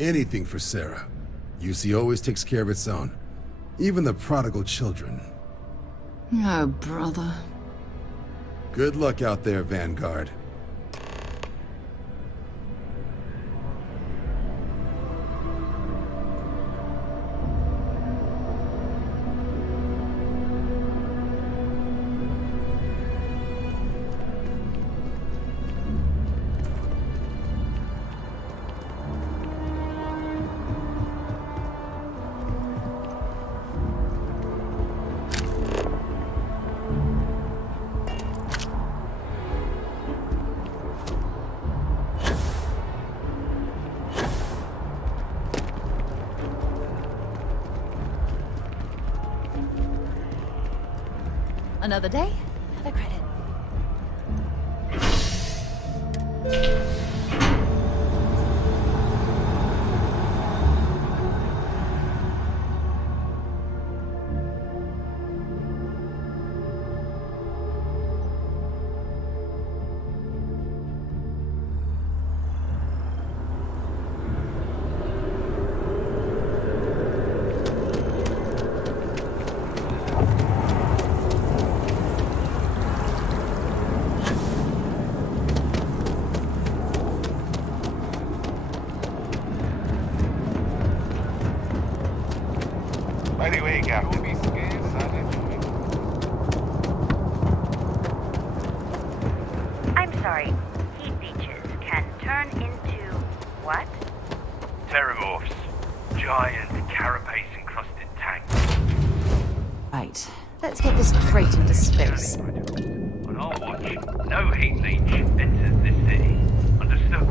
Anything for Sarah. UC always takes care of its own. Even the prodigal children. Oh, brother. Good luck out there, Vanguard. Another day, another credit. I'm sorry. Heat leeches can turn into what? Terramorphs. Giant carapace-encrusted tanks. Right. Let's get this crate into space. On our watch, no heat leech enters this city. Understood?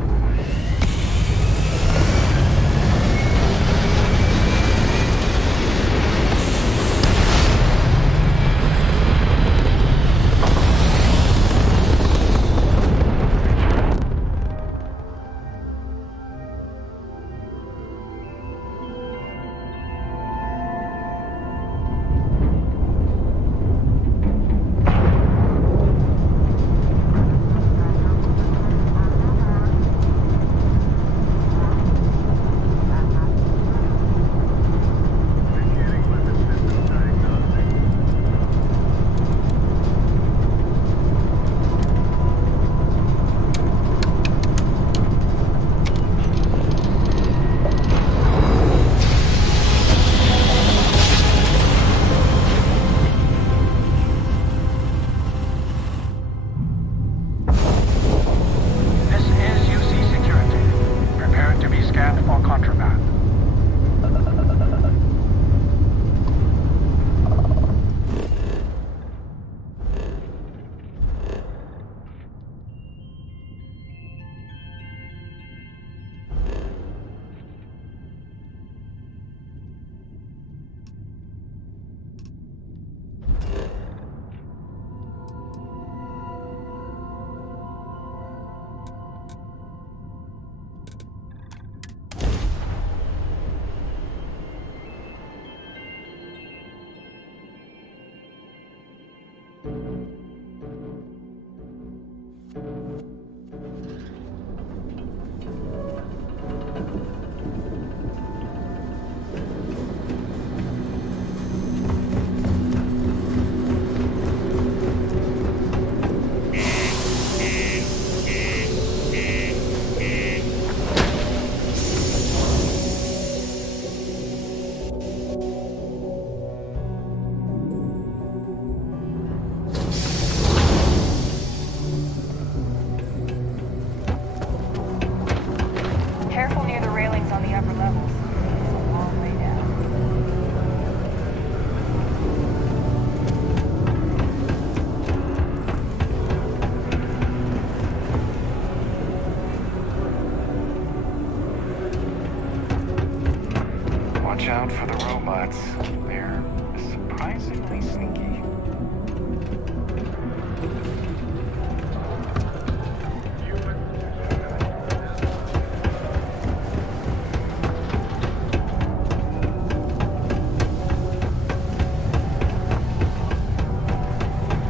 Careful near the railings on the upper levels. It's a long way down. Watch out for the robots. They're surprisingly sneaky.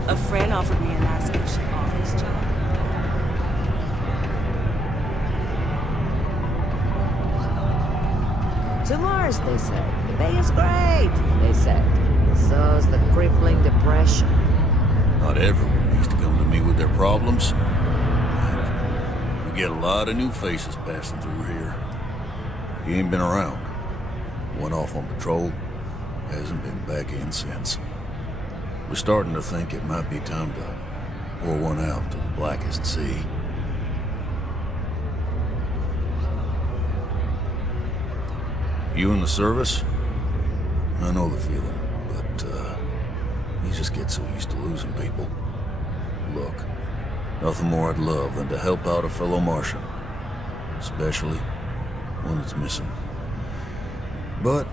A friend offered me a nice mission office job. To Mars, they said. The Bay is great, they said. So's the crippling depression. Not everyone needs to come to me with their problems. We get a lot of new faces passing through here. He ain't been around. Went off on patrol. Hasn't been back in since. We're starting to think it might be time to pour one out to the Blackest Sea. You in the service? I know the feeling, but, you just get so used to losing people. Look, nothing more I'd love than to help out a fellow Martian. Especially one that's missing. But,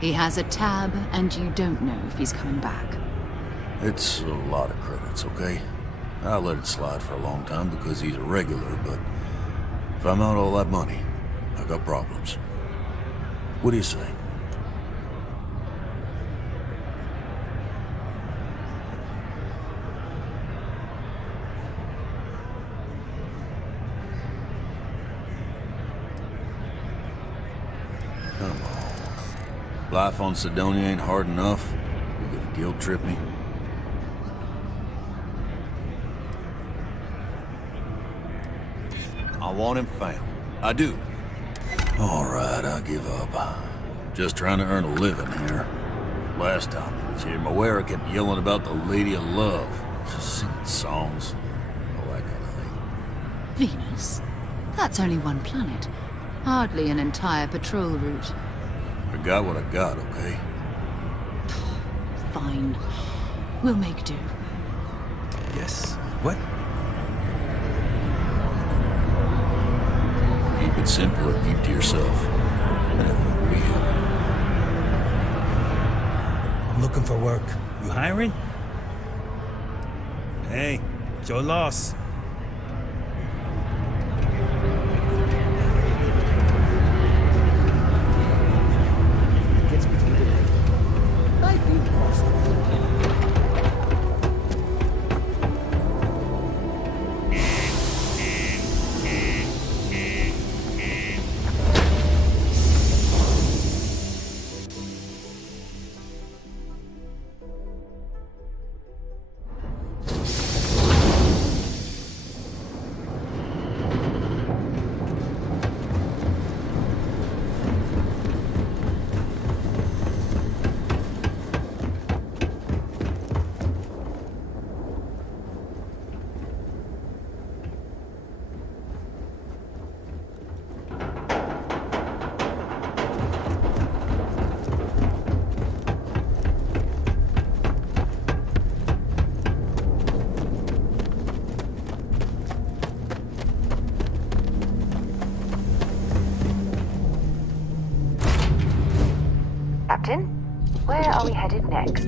He has a tab, and you don't know if he's coming back. it's a lot of credits, okay? I let it slide for a long time because he's a regular, but if I'm out all that money, I got problems. What do you say? Come on. Life on Cydonia ain't hard enough. You gonna guilt trip me? I want him found. I do. All right, I give up. Just trying to earn a living here. Last time he was here, Moera kept yelling about the Lady of Love. Just singing songs. All that kind of thing. Venus? That's only one planet. Hardly an entire patrol route. I got what I got, okay? Fine. We'll make do. Yes? What? Keep it simple or keep to yourself. And it won't be happy. I'm looking for work. You hiring? Hey, it's your loss. Gets me through the day. I feel lost. Captain, where are we headed next?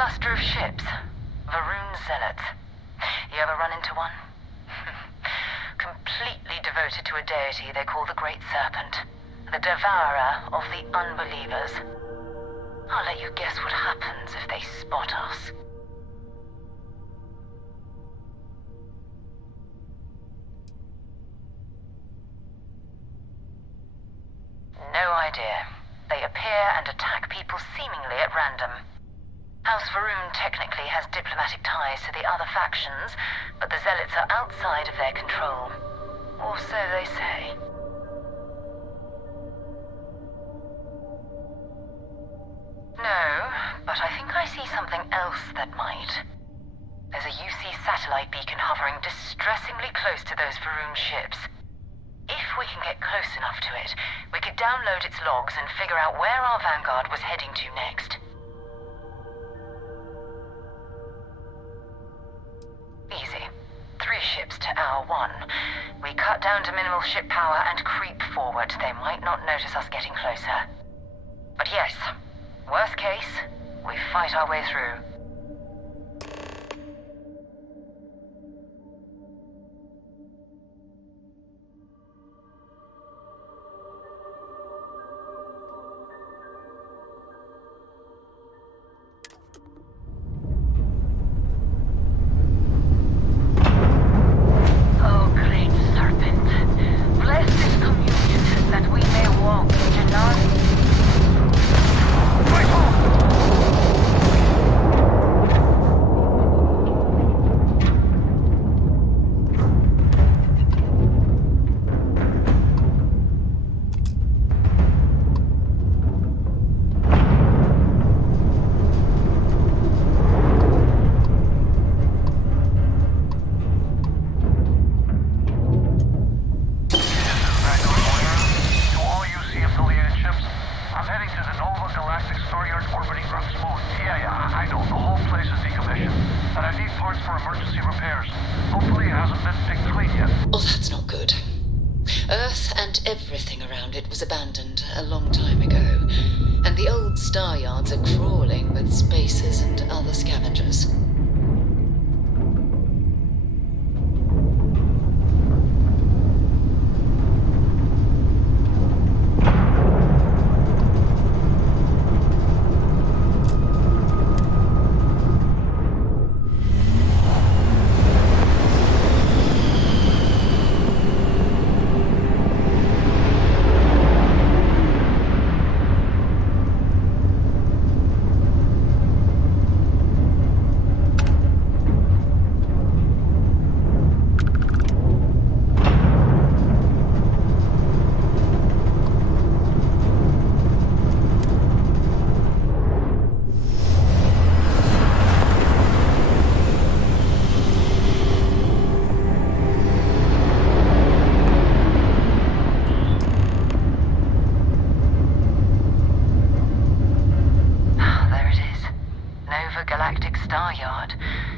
cluster of ships. Varun Zealots. You ever run into one? Completely devoted to a deity they call the Great Serpent. The devourer of the unbelievers. I'll let you guess what happens if they spot us. No idea. They appear and attack people seemingly at random. House Varun technically has diplomatic ties to the other factions, but the Zealots are outside of their control. Or so they say. No, but I think I see something else that might. There's a UC satellite beacon hovering distressingly close to those Faroon ships. If we can get close enough to it, we could download its logs and figure out where our Vanguard was heading to next. Easy. 3 ships to our 1. We cut down to minimal ship power and creep forward. They might not notice us getting closer. But yes, worst case, we fight our way through. Oh, great serpent, bless this communion that we may walk in Janari. To all UC affiliated ships, I'm heading to the Nova Galactic Star Yard orbiting Earth's moon. Yeah, I know, the whole place is decommissioned. And I need parts for emergency repairs. Hopefully it hasn't been picked clean yet. Well, that's not good. Earth and everything around it was abandoned a long time ago, and the old star yards are crawling with spacers and other scavengers. Galactic Star Yard,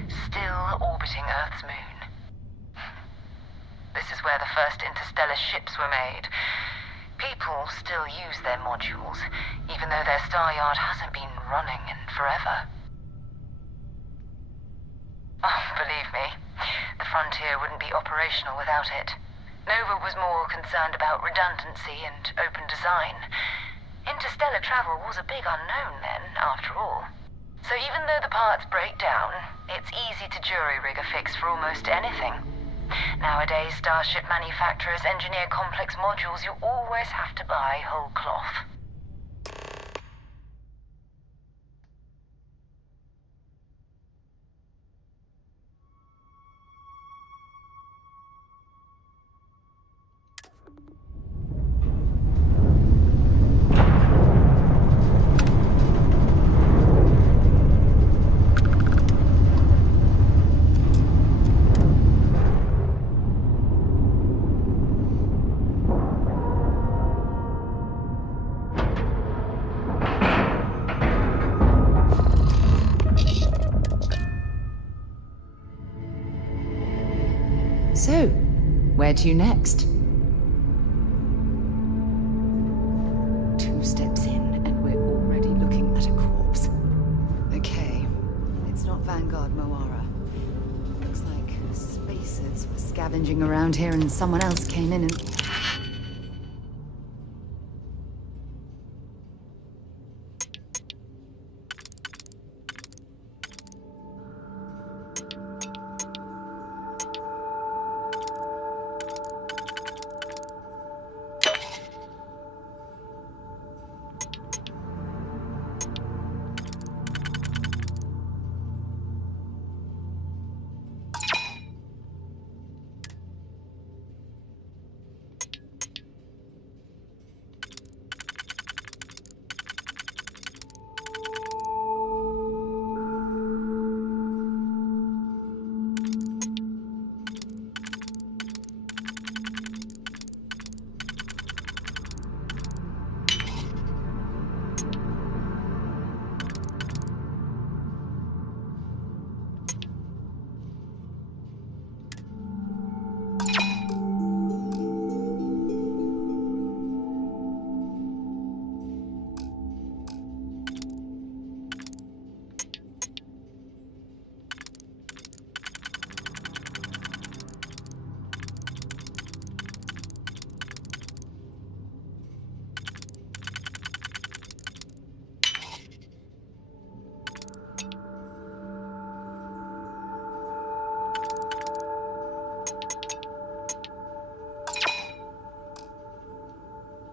still orbiting Earth's moon. This is where the first interstellar ships were made. People still use their modules, even though their star yard hasn't been running in forever. Oh, believe me, the frontier wouldn't be operational without it. Nova was more concerned about redundancy and open design. Interstellar travel was a big unknown then, after all. So even though the parts break down, it's easy to jury-rig a fix for almost anything. Nowadays, starship manufacturers engineer complex modules you always have to buy whole cloth. So, where to next? 2 steps in, and we're already looking at a corpse. Okay, it's not Vanguard Moara. Looks like spacers were scavenging around here and someone else came in and...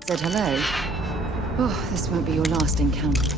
said hello. Oh, this won't be your last encounter.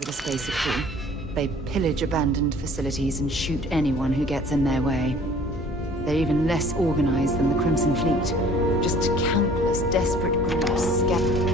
With a space of two, they pillage abandoned facilities and shoot anyone who gets in their way. They're even less organized than the Crimson Fleet. Just countless desperate groups scattered.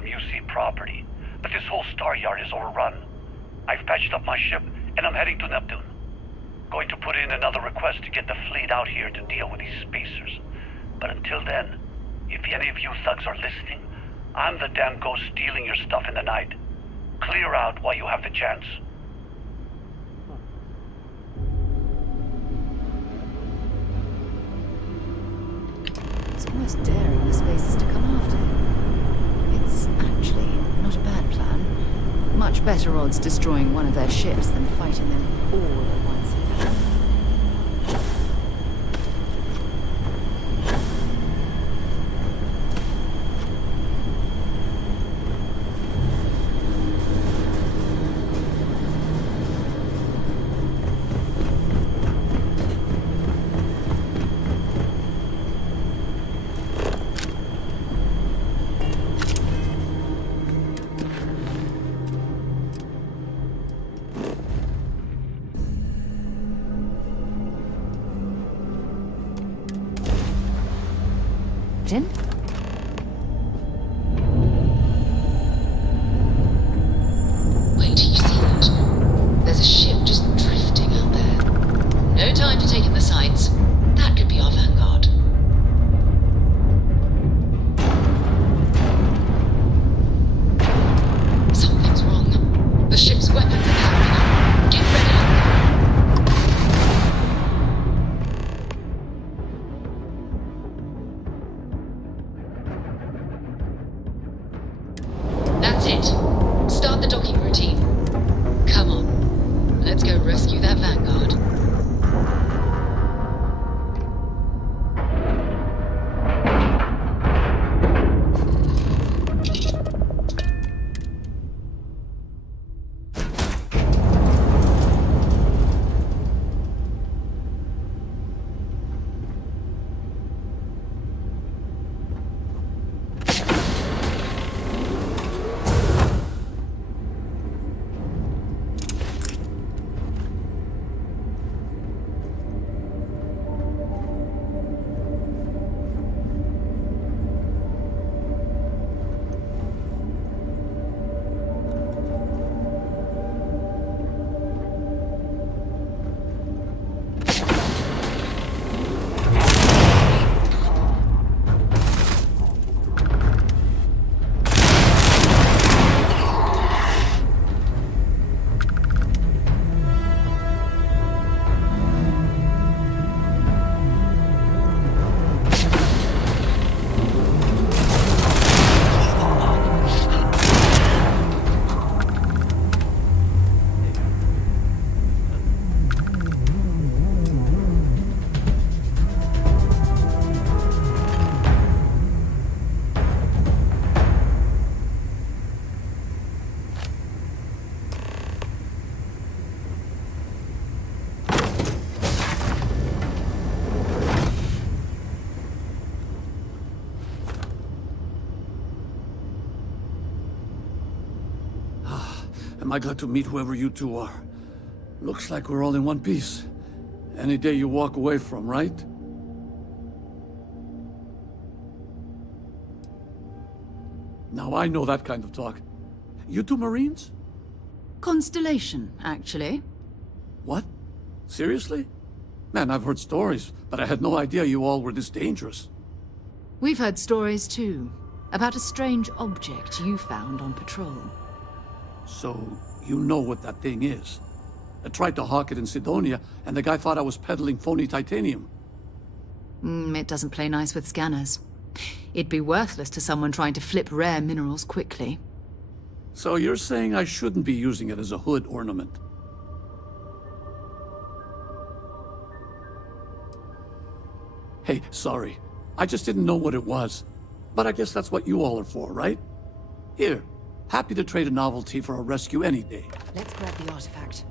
some UC property, but this whole star yard is overrun. I've patched up my ship, and I'm heading to Neptune. Going to put in another request to get the fleet out here to deal with these spacers. But until then, if any of you thugs are listening, I'm the damn ghost stealing your stuff in the night. Clear out while you have the chance. It's almost daring the spacers to come after him. It's actually not a bad plan. Much better odds destroying one of their ships than fighting them all at once. Jin? Wait, do you see that? There's a ship just drifting out there. No time to take in the sights. That could be our vanguard. Something's wrong. The ship's weapons are powering up. Get ready. That's it. Start the docking routine. Come on. Let's go rescue that vanguard. Am I glad to meet whoever you two are. Looks like we're all in one piece. Any day you walk away from, right? Now I know that kind of talk. You two Marines? Constellation, actually. What? Seriously? Man, I've heard stories, but I had no idea you all were this dangerous. We've heard stories too, about a strange object you found on patrol. So, you know what that thing is. I tried to hawk it in Sidonia, and the guy thought I was peddling phony titanium. It doesn't play nice with scanners. It'd be worthless to someone trying to flip rare minerals quickly. So you're saying I shouldn't be using it as a hood ornament? Hey, sorry. I just didn't know what it was. But I guess that's what you all are for, right? Here, happy to trade a novelty for a rescue any day. Let's grab the artifact.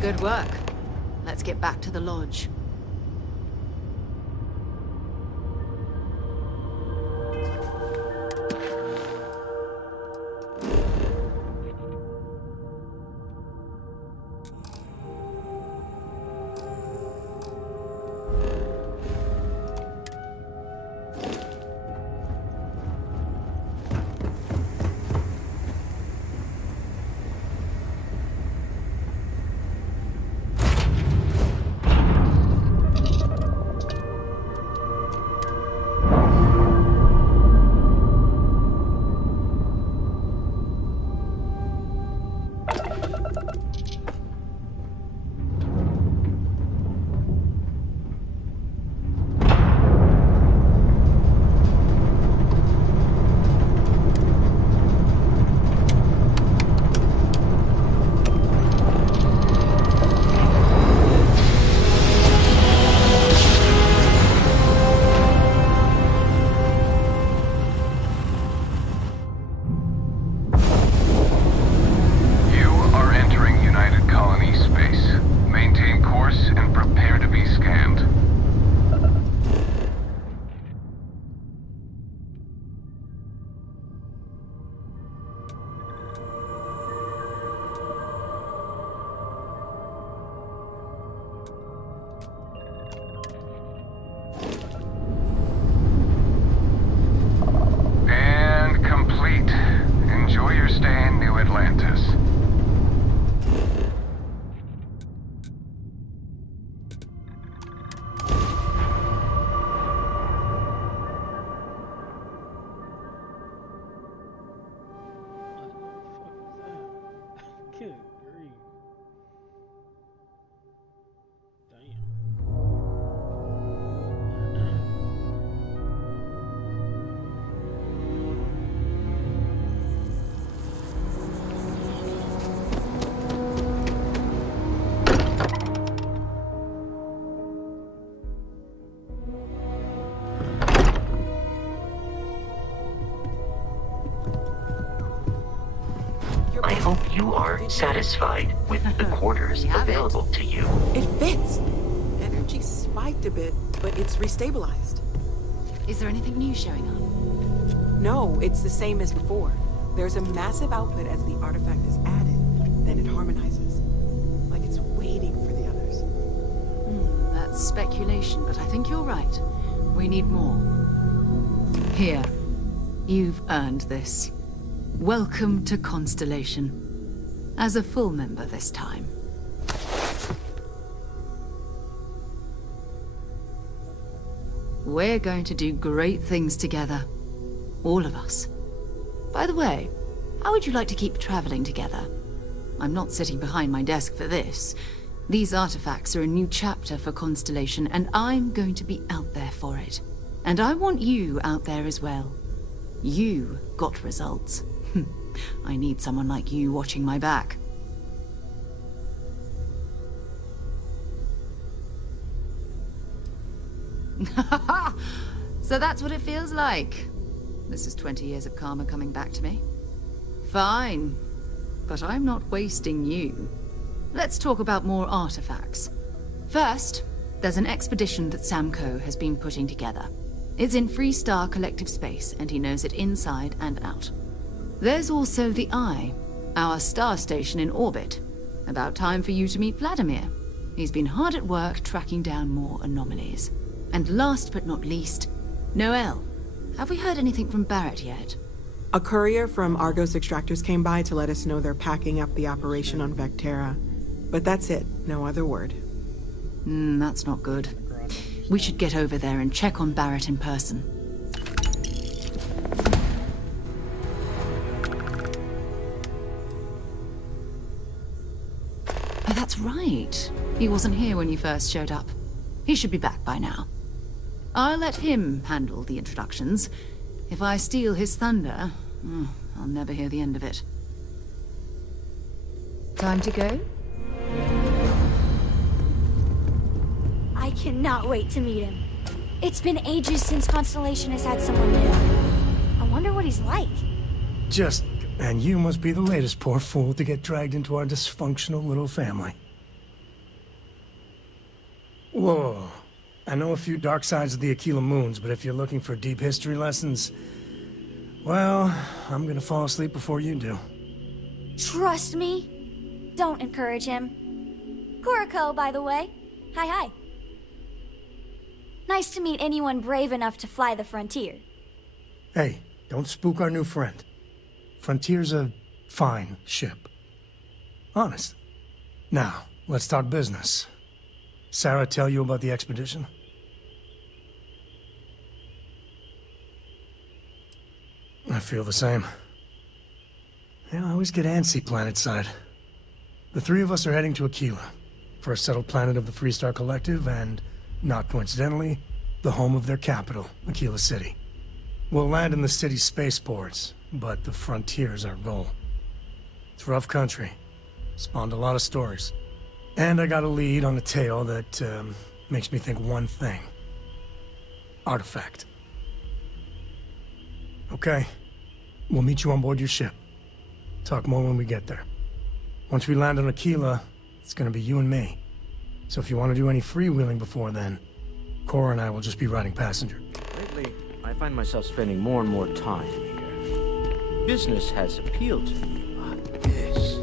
Good work. Let's get back to the lodge. course and prepare to be scanned. And complete. Enjoy your stay in New Atlantis. Good grief. I hope you are satisfied with the quarters available to you. It fits. Energy spiked a bit, but it's restabilized. Is there anything new showing up? No, it's the same as before. There's a massive output as the artifact is added, then it harmonizes. Like it's waiting for the others. That's speculation, but I think you're right. We need more. Here. You've earned this. Welcome to Constellation. As a full member this time. We're going to do great things together. All of us. By the way, how would you like to keep traveling together? I'm not sitting behind my desk for this. These artifacts are a new chapter for Constellation, and I'm going to be out there for it. And I want you out there as well. You got results. I need someone like you watching my back. So that's what it feels like. This is 20 years of karma coming back to me. Fine. But I'm not wasting you. Let's talk about more artifacts. First, there's an expedition that Samco has been putting together. It's in Freestar Collective Space, and he knows it inside and out. There's also the Eye, our star station in orbit. About time for you to meet Vladimir. He's been hard at work tracking down more anomalies. And last but not least, Noel. Have we heard anything from Barrett yet? A courier from Argos Extractors came by to let us know they're packing up the operation on Vectera. But that's it, no other word. That's not good. We should get over there and check on Barrett in person. Oh, that's right. He wasn't here when you first showed up. He should be back by now. I'll let him handle the introductions. If I steal his thunder, I'll never hear the end of it. Time to go? I cannot wait to meet him. It's been ages since Constellation has had someone new. I wonder what he's like. And you must be the latest poor fool to get dragged into our dysfunctional little family. Whoa. I know a few dark sides of the Aquila Moons, but if you're looking for deep history lessons, well, I'm gonna fall asleep before you do. Trust me. Don't encourage him. Kuriko, by the way. Hi. Nice to meet anyone brave enough to fly the Frontier. Hey, don't spook our new friend. Frontier's a fine ship. Honest. Now, let's talk business. Sarah tell you about the expedition? I feel the same. Yeah, I always get antsy planetside. The three of us are heading to Aquila, for a settled planet of the Freestar Collective, and, not coincidentally, the home of their capital, Aquila City. We'll land in the city's spaceports, but the Frontier's our goal. It's rough country. Spawned a lot of stories. And I got a lead on a tale that, makes me think one thing. Artifact. Okay. We'll meet you on board your ship. Talk more when we get there. Once we land on Aquila, it's gonna be you and me. So if you want to do any freewheeling before then, Cora and I will just be riding passenger. Lately, I find myself spending more and more time here. Business has appealed to me, but this...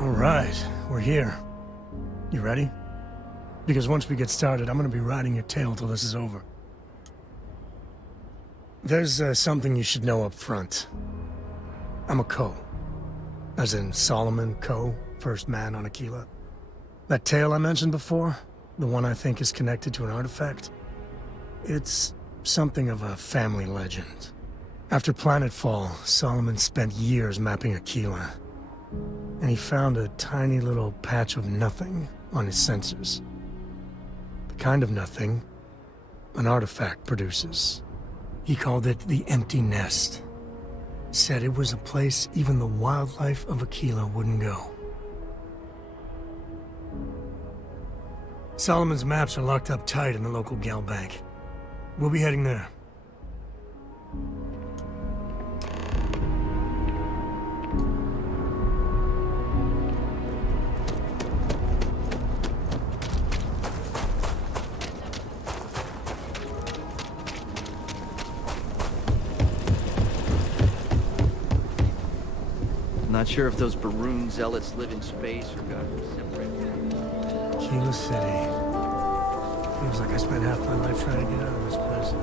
Alright, we're here. You ready? Because once we get started, I'm gonna be riding your tail till this is over. There's something you should know up front. I'm a Coe. As in Solomon Coe, first man on Aquila. That tale I mentioned before, the one I think is connected to an artifact, it's something of a family legend. After Planetfall, Solomon spent years mapping Aquila, and he found a tiny little patch of nothing on his sensors. The kind of nothing an artifact produces. He called it the Empty Nest. Said it was a place even the wildlife of Aquila wouldn't go. Solomon's maps are locked up tight in the local Gal Bank. We'll be heading there. Not sure if those Baroon zealots live in space or got separated. Aquila City. Feels like I spent half my life trying to get out of this place.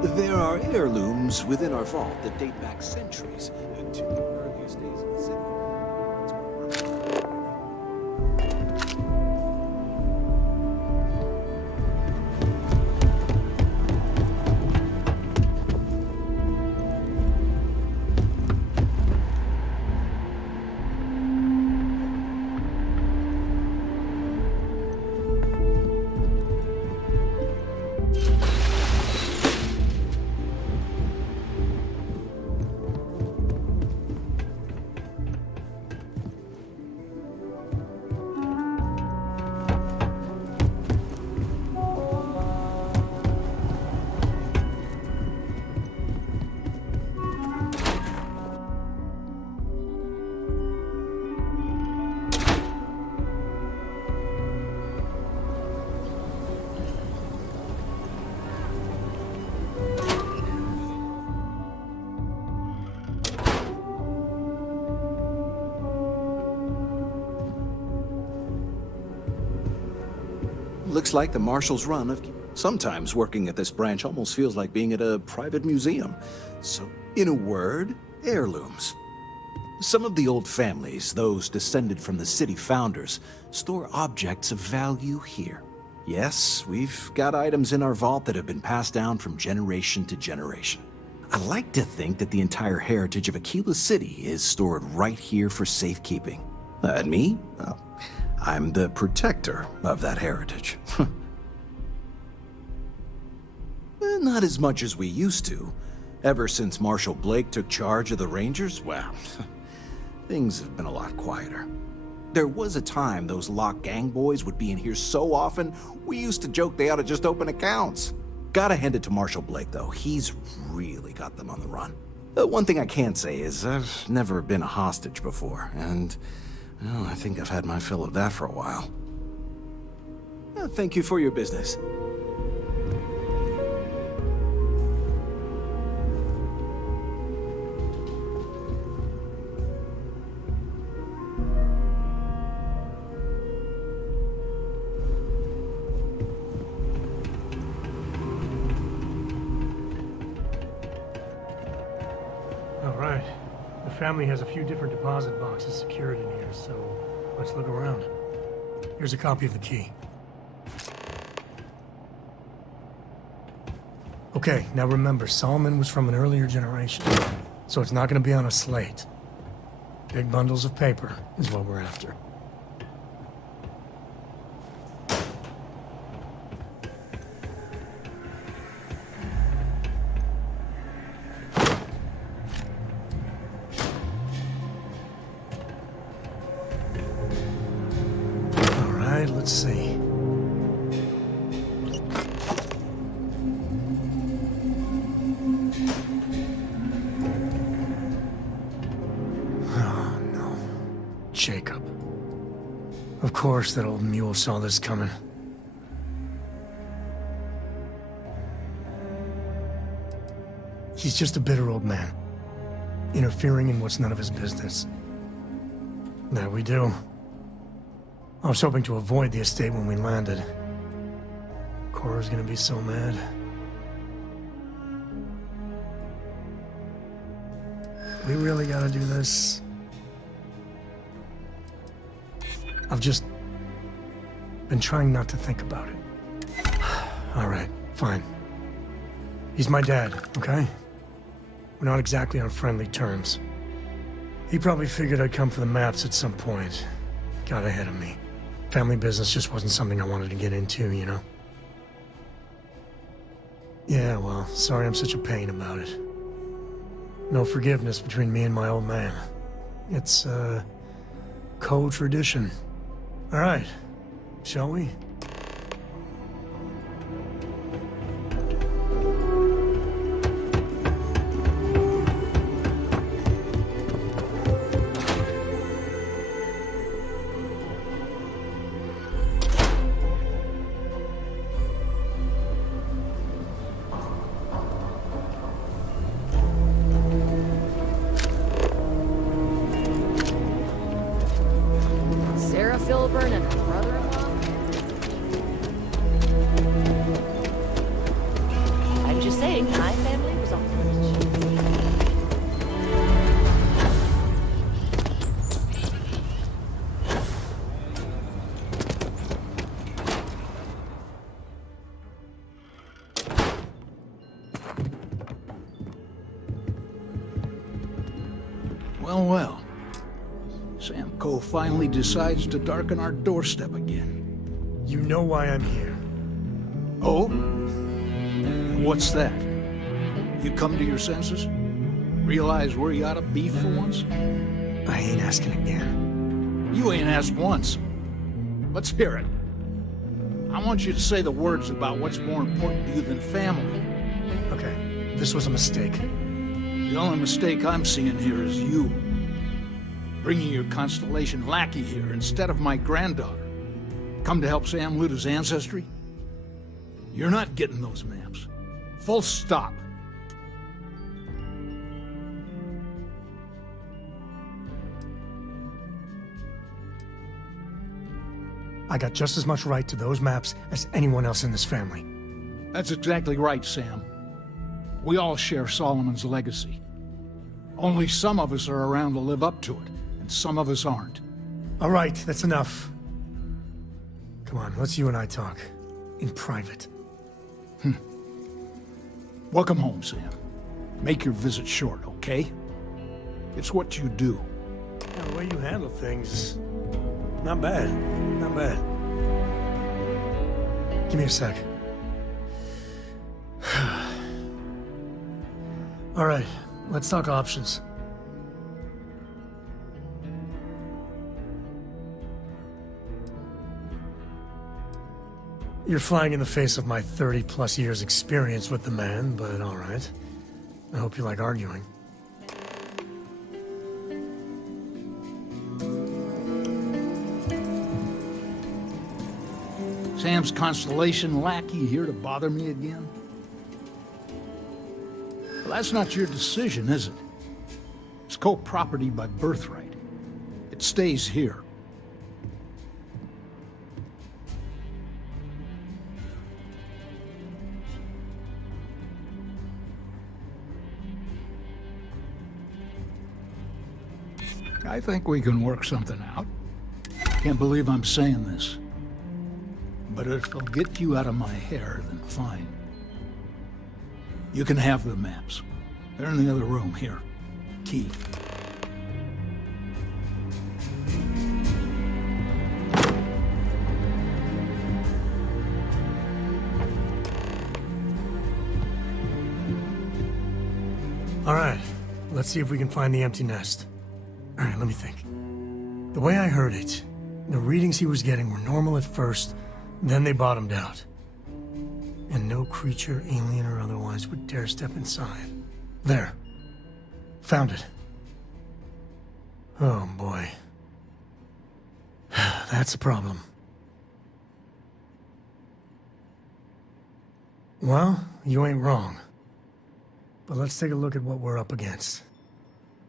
There are heirlooms within our vault that date back centuries to the earliest days of the city. Looks like the Marshal's run of... Sometimes working at this branch almost feels like being at a private museum. So, in a word, heirlooms. Some of the old families, those descended from the city founders, store objects of value here. Yes, we've got items in our vault that have been passed down from generation to generation. I like to think that the entire heritage of Aquila City is stored right here for safekeeping. And me? Well, I'm the protector of that heritage. Not as much as we used to. Ever since Marshal Blake took charge of the Rangers, well, things have been a lot quieter. There was a time those Locke gang boys would be in here so often, we used to joke they ought to just open accounts. Gotta hand it to Marshal Blake, though. He's really got them on the run. One thing I can't say is I've never been a hostage before, and well, I think I've had my fill of that for a while. Thank you for your business. Alright. The family has a few different deposit boxes secured in here, so let's look around. Here's a copy of the key. Okay, now remember, Solomon was from an earlier generation, so it's not going to be on a slate. Big bundles of paper is what we're after. Let's see. Oh, no. Jacob. Of course that old mule saw this coming. He's just a bitter old man, interfering in what's none of his business. There we do. I was hoping to avoid the estate when we landed. Cora's gonna be so mad. We really gotta do this? I've just been trying not to think about it. Alright, fine. He's my dad, okay? We're not exactly on friendly terms. He probably figured I'd come for the maps at some point. Got ahead of me. Family business just wasn't something I wanted to get into, you know? Yeah, well, sorry I'm such a pain about it. No forgiveness between me and my old man. It's, co-tradition. All right, shall we? Well, well. Sam Coe finally decides to darken our doorstep again. You know why I'm here. Oh? What's that? You come to your senses? Realize where you ought to be for once? I ain't asking again. You ain't asked once. Let's hear it. I want you to say the words about what's more important to you than family. Okay, this was a mistake. The only mistake I'm seeing here is you. Bringing your Constellation lackey here instead of my granddaughter. Come to help Sam loot his ancestry? You're not getting those maps. Full stop. I got just as much right to those maps as anyone else in this family. That's exactly right, Sam. We all share Solomon's legacy. Only some of us are around to live up to it, and some of us aren't. All right, that's enough. Come on, let's you and I talk. In private. Welcome home, Sam. Make your visit short, okay? It's what you do. Yeah, the way you handle things, not bad. Not bad. Give me a sec. All right, let's talk options. You're flying in the face of my 30-plus years experience with the man, but all right. I hope you like arguing. Sam's Constellation lackey here to bother me again? Well, that's not your decision, is it? It's co-property by birthright. It stays here. I think we can work something out. Can't believe I'm saying this. But if it'll get you out of my hair, then fine. You can have the maps. They're in the other room, here. Key. All right, let's see if we can find the empty nest. All right, let me think. The way I heard it, the readings he was getting were normal at first, then they bottomed out. And no creature, alien or otherwise, would dare step inside. There. Found it. Oh, boy. That's a problem. Well, you ain't wrong. But let's take a look at what we're up against.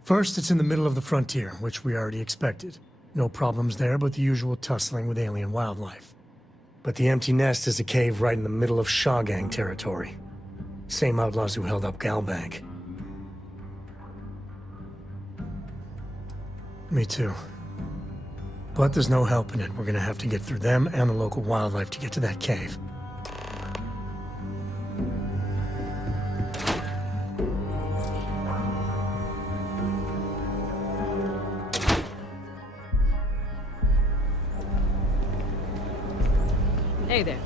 First, it's in the middle of the frontier, which we already expected. No problems there, but the usual tussling with alien wildlife. But the empty nest is a cave right in the middle of Shawgang territory. Same outlaws who held up Galbank. Me too. But there's no helping it. We're gonna have to get through them and the local wildlife to get to that cave. Hey there.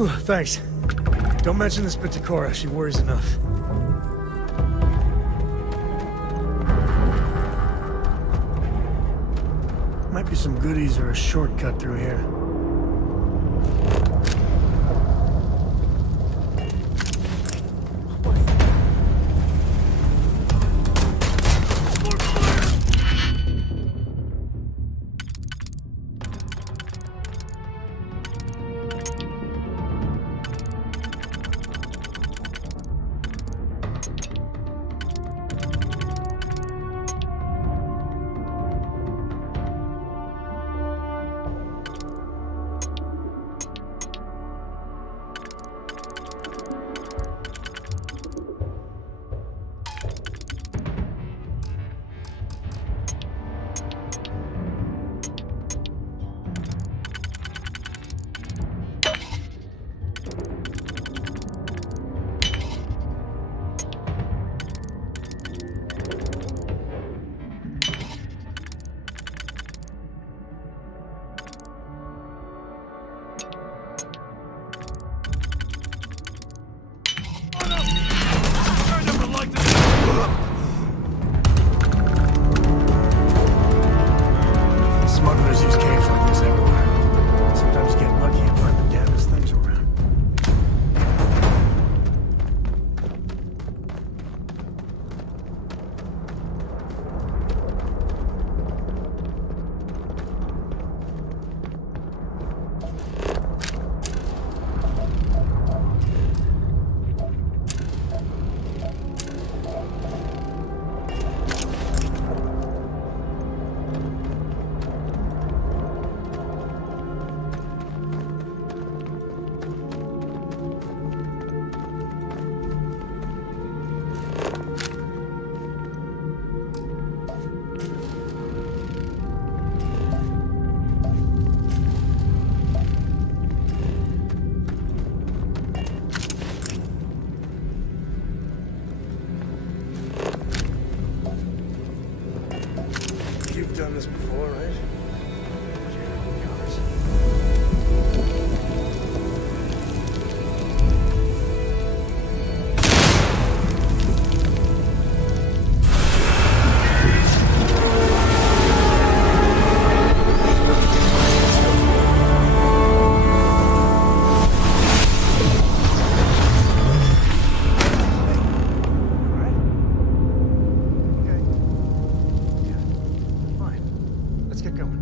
Whew, thanks. Don't mention this bit to Cora. She worries enough. Might be some goodies or a shortcut through here. Smugglers use caves like this everywhere. Sometimes you get lucky and find the damnedest things around. You've done this before, right? Let's get going.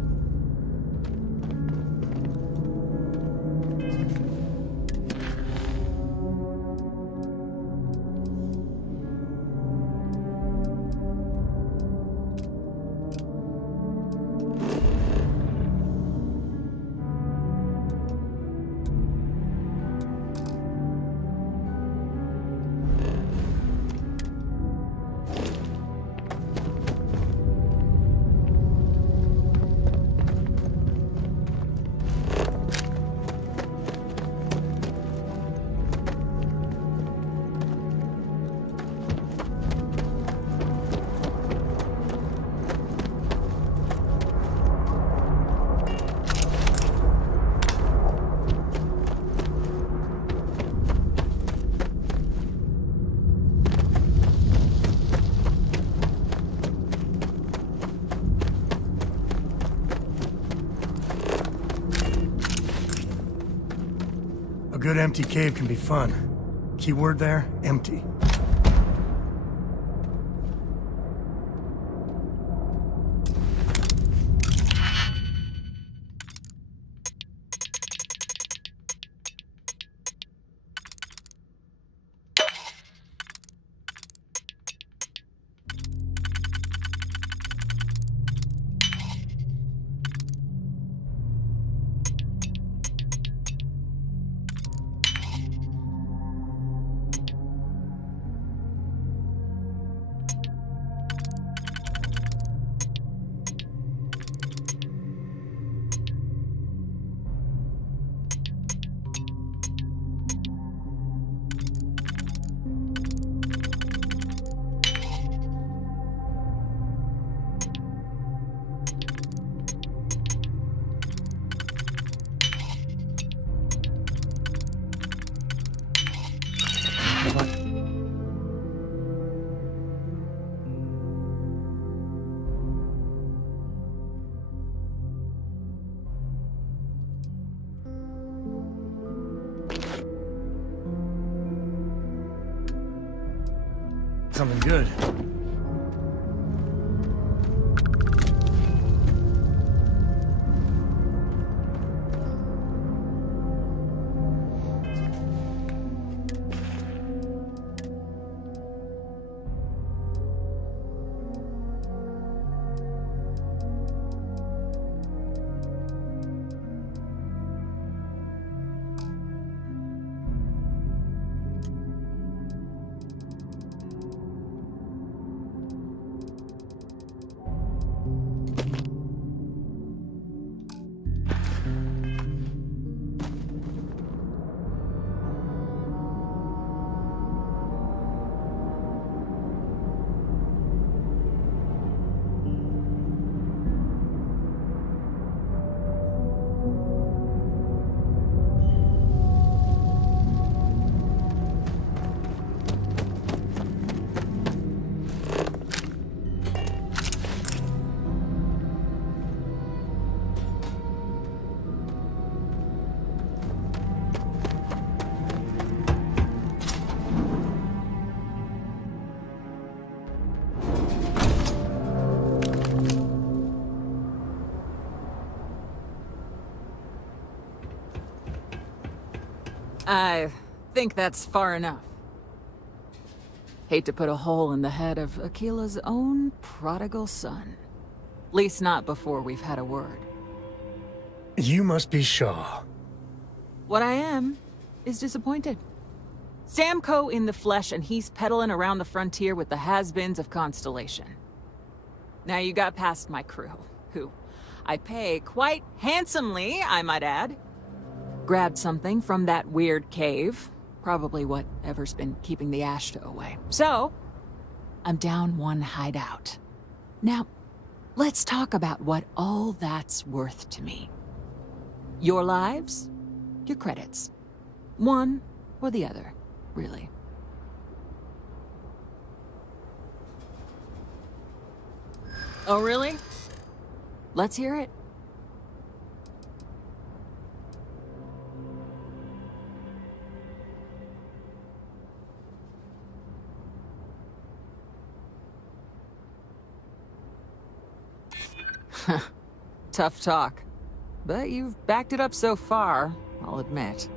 A good empty cave can be fun. Keyword there, empty. coming good. I think that's far enough. Hate to put a hole in the head of Aquila's own prodigal son. Least not before we've had a word. You must be Shaw. What I am is disappointed. Samco in the flesh, and he's peddling around the frontier with the has-beens of Constellation. Now you got past my crew, who I pay quite handsomely, I might add. Grabbed something from that weird cave. Probably whatever's been keeping the Ashta away. So, I'm down one hideout. Now, let's talk about what all that's worth to me. Your lives, your credits. One or the other, really. Oh, really? Let's hear it. Tough talk. But you've backed it up so far, I'll admit.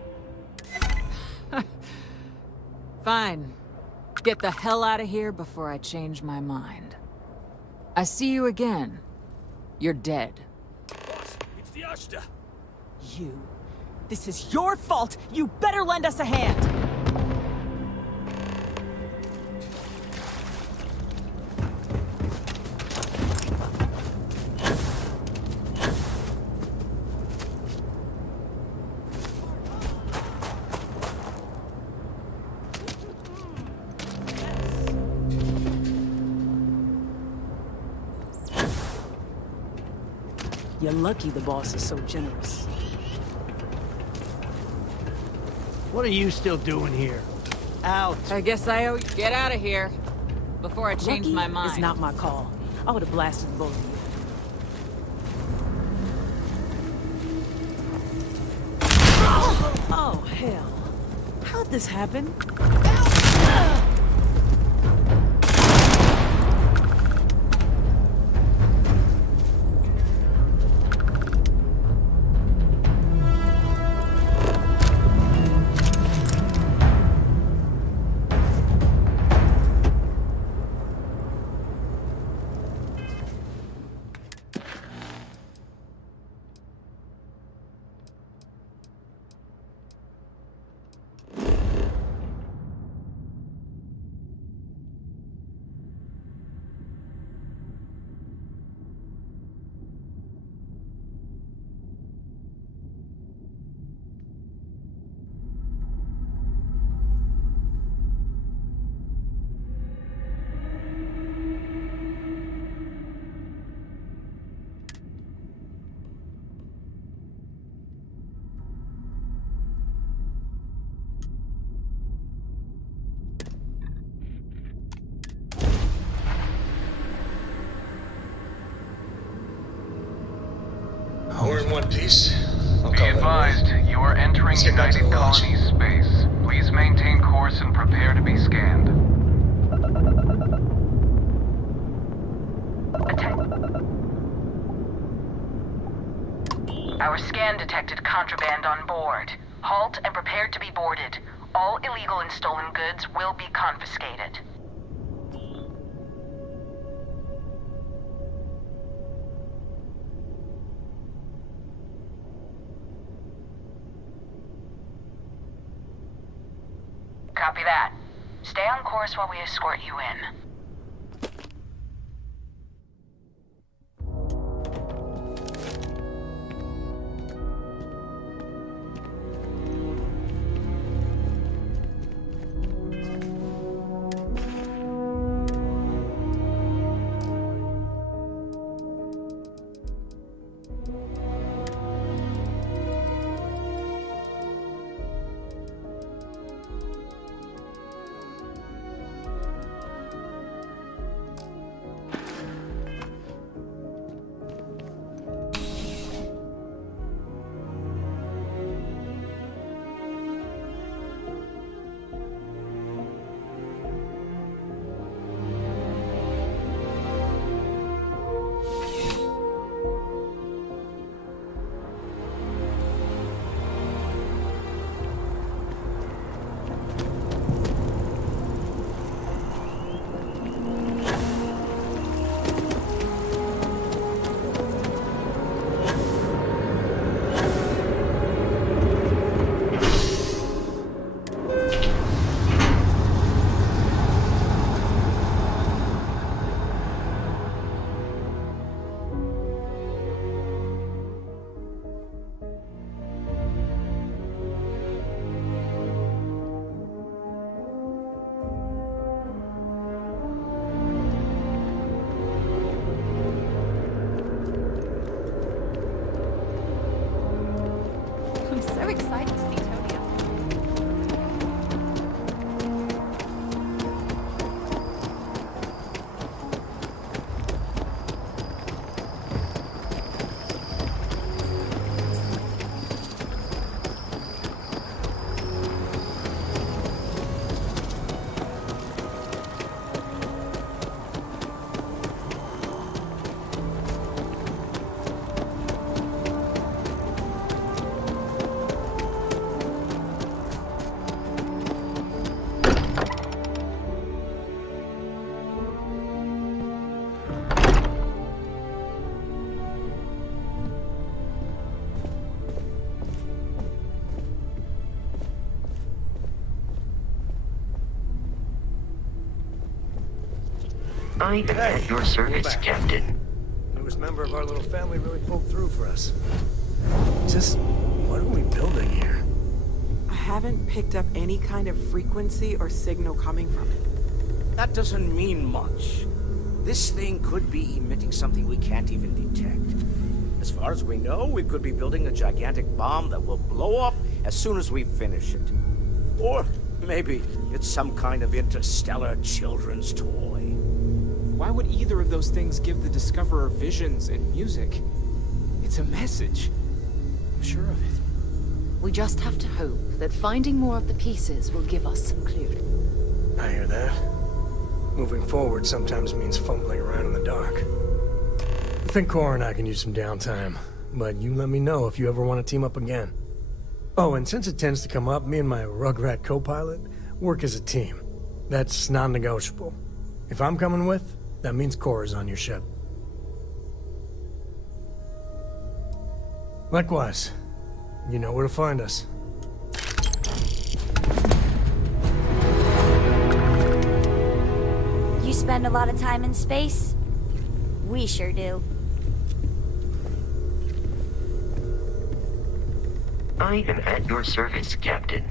Fine. Get the hell out of here before I change my mind. I see you again. You're dead. Boss, it's the Ashta. You. This is your fault. You better lend us a hand. You're lucky the boss is so generous. What are you still doing here? Out. I guess I owe you. Get out of here. Before I change Lucky my mind. It's not my call. I would have blasted both of you. Oh, hell. How'd this happen? We're in one piece. Be advised, you are entering United Colonies space. Please maintain course and prepare to be scanned. Our scan detected contraband on board. Halt and prepare to be boarded. All illegal and stolen goods will be confiscated. Copy that. Stay on course while we escort you in. Excited to see Tony up. I am at your service, Captain. Newest member of our little family really pulled through for us. Just, what are we building here? I haven't picked up any kind of frequency or signal coming from it. That doesn't mean much. This thing could be emitting something we can't even detect. As far as we know, we could be building a gigantic bomb that will blow up as soon as we finish it. Or maybe it's some kind of interstellar children's toy. Why would either of those things give the Discoverer visions and music? It's a message. I'm sure of it. We just have to hope that finding more of the pieces will give us some clue. I hear that. Moving forward sometimes means fumbling around in the dark. I think Cora and I can use some downtime, but you let me know if you ever want to team up again. Oh, and since it tends to come up, me and my Rugrat co-pilot work as a team. That's non-negotiable. If I'm coming with, that means Cora's on your ship. Likewise, you know where to find us. You spend a lot of time in space? We sure do. I am at your service, Captain.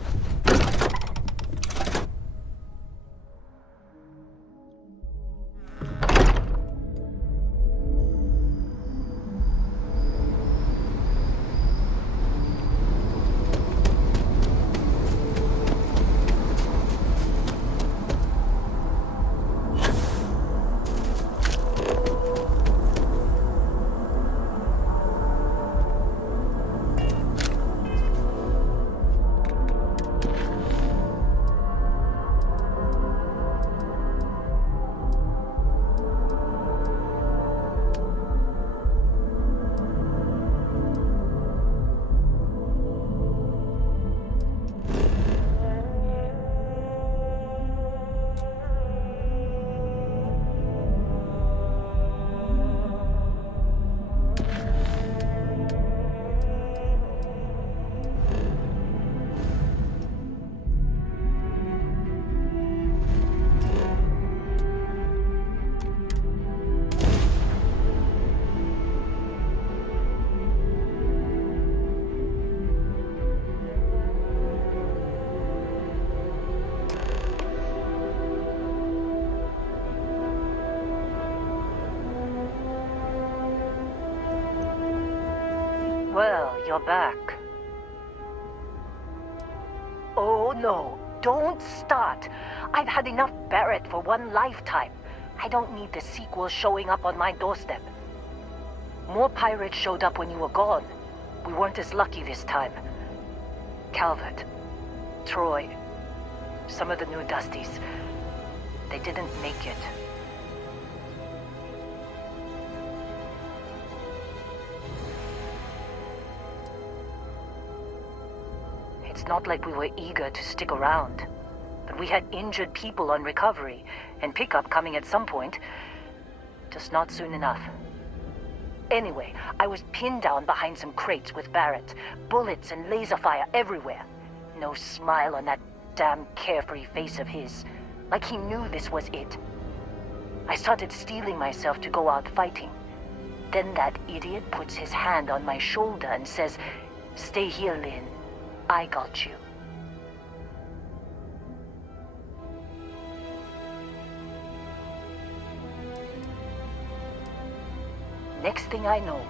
you're back. Oh no, don't start. I've had enough Barrett for one lifetime. I don't need the sequel showing up on my doorstep. More pirates showed up when you were gone. We weren't as lucky this time. Calvert, Troy, some of the new Dusties, they didn't make it. It's not like we were eager to stick around, but we had injured people on recovery, and pickup coming at some point. Just not soon enough. Anyway, I was pinned down behind some crates with Barrett. Bullets and laser fire everywhere. No smile on that damn carefree face of his. Like he knew this was it. I started steeling myself to go out fighting. Then that idiot puts his hand on my shoulder and says, "Stay here, Lynn. I got you." Next thing I know,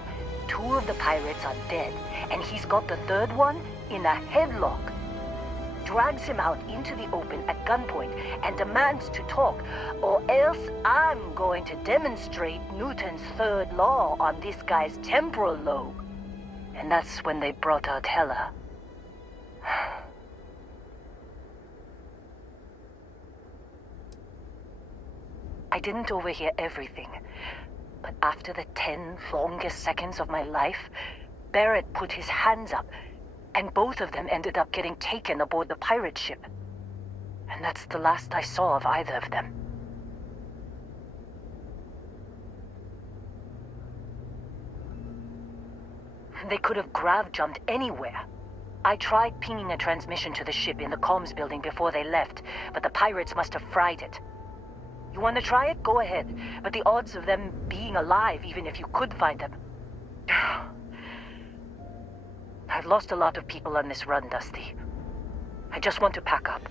2 of the pirates are dead, and he's got the 3rd one in a headlock. Drags him out into the open at gunpoint and demands to talk, or else I'm going to demonstrate Newton's 3rd law on this guy's temporal lobe. And that's when they brought out Hela. I didn't overhear everything. But after the 10 longest seconds of my life, Barrett put his hands up, and both of them ended up getting taken aboard the pirate ship. And that's the last I saw of either of them. They could have grav-jumped anywhere. I tried pinging a transmission to the ship in the comms building before they left, but the pirates must have fried it. You want to try it? Go ahead. But the odds of them being alive, even if you could find them... I've lost a lot of people on this run, Dusty. I just want to pack up.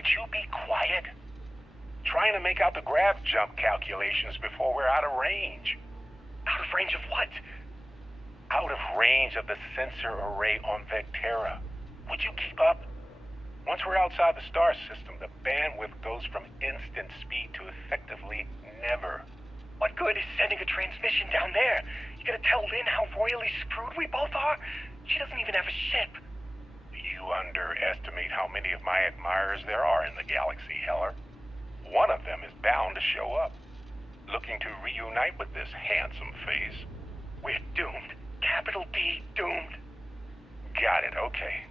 Could you be quiet? Trying to make out the grav jump calculations before we're out of range. Out of range of what? Out of range of the sensor array on Vectera. Would you keep up? Once we're outside the star system, the bandwidth goes from instant speed to effectively never. What good is sending a transmission down there? You gonna tell Lynn how royally screwed we both are? She doesn't even have a ship. You underestimate how many of my admirers there are in the galaxy, Heller. One of them is bound to show up, looking to reunite with this handsome face. We're doomed. Capital D, doomed. Got it, okay.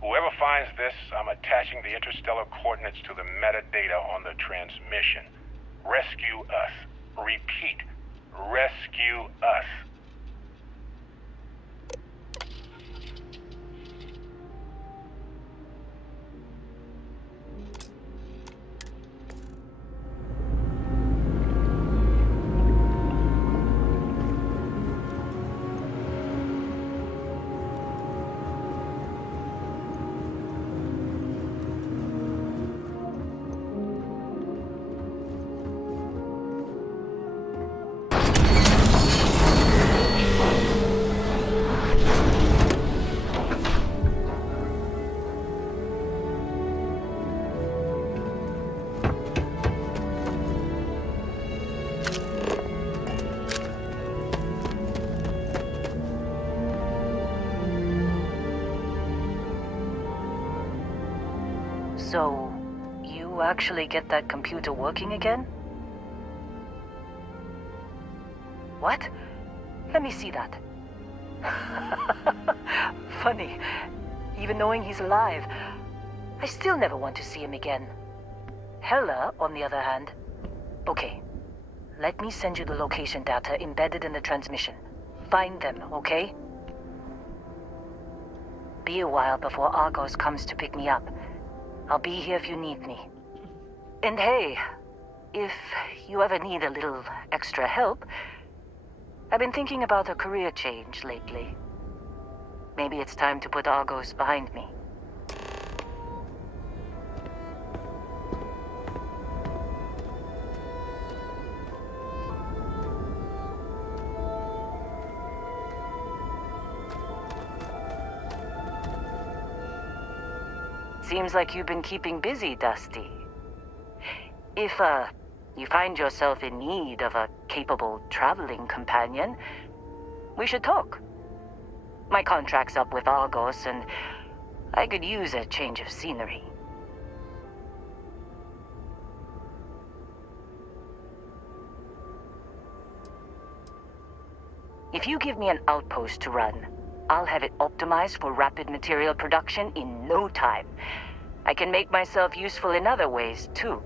Whoever finds this, I'm attaching the interstellar coordinates to the metadata on the transmission. Rescue us. Repeat. Rescue us. So, you actually get that computer working again? What? Let me see that. Funny. Even knowing he's alive, I still never want to see him again. Heller, on the other hand... Okay. Let me send you the location data embedded in the transmission. Find them, okay? Be a while before Argos comes to pick me up. I'll be here if you need me. And hey, if you ever need a little extra help, I've been thinking about a career change lately. Maybe it's time to put Argos behind me. Seems like you've been keeping busy, Dusty. If, you find yourself in need of a capable traveling companion, we should talk. My contract's up with Argos, and I could use a change of scenery. If you give me an outpost to run, I'll have it optimized for rapid material production in no time. I can make myself useful in other ways, too.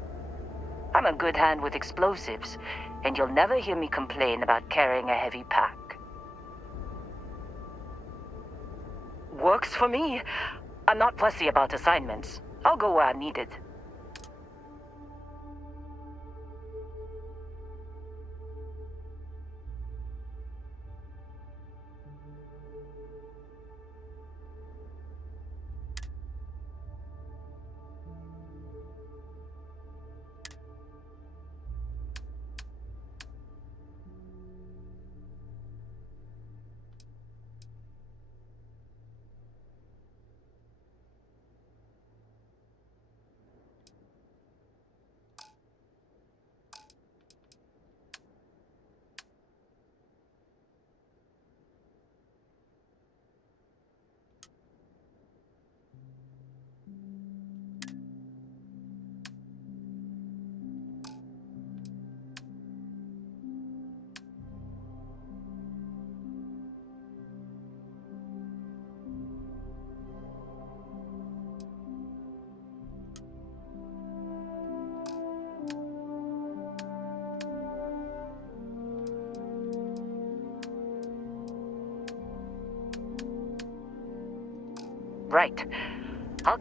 I'm a good hand with explosives, and you'll never hear me complain about carrying a heavy pack. Works for me. I'm not fussy about assignments. I'll go where I'm needed. Right. I'll...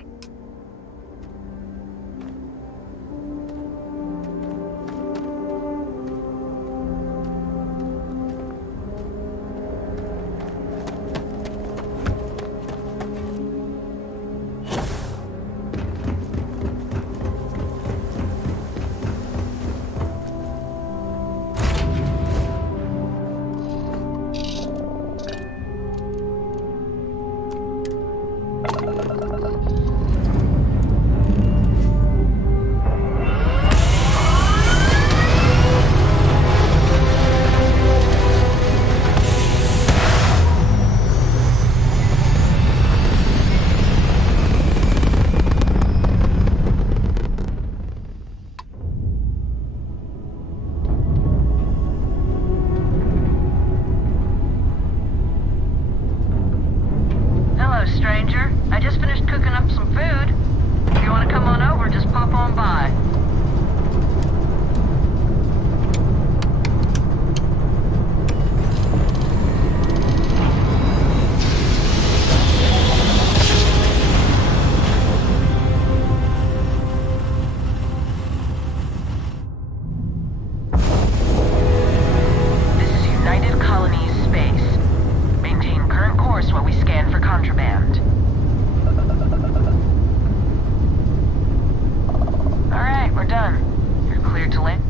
we're done. You're cleared to land.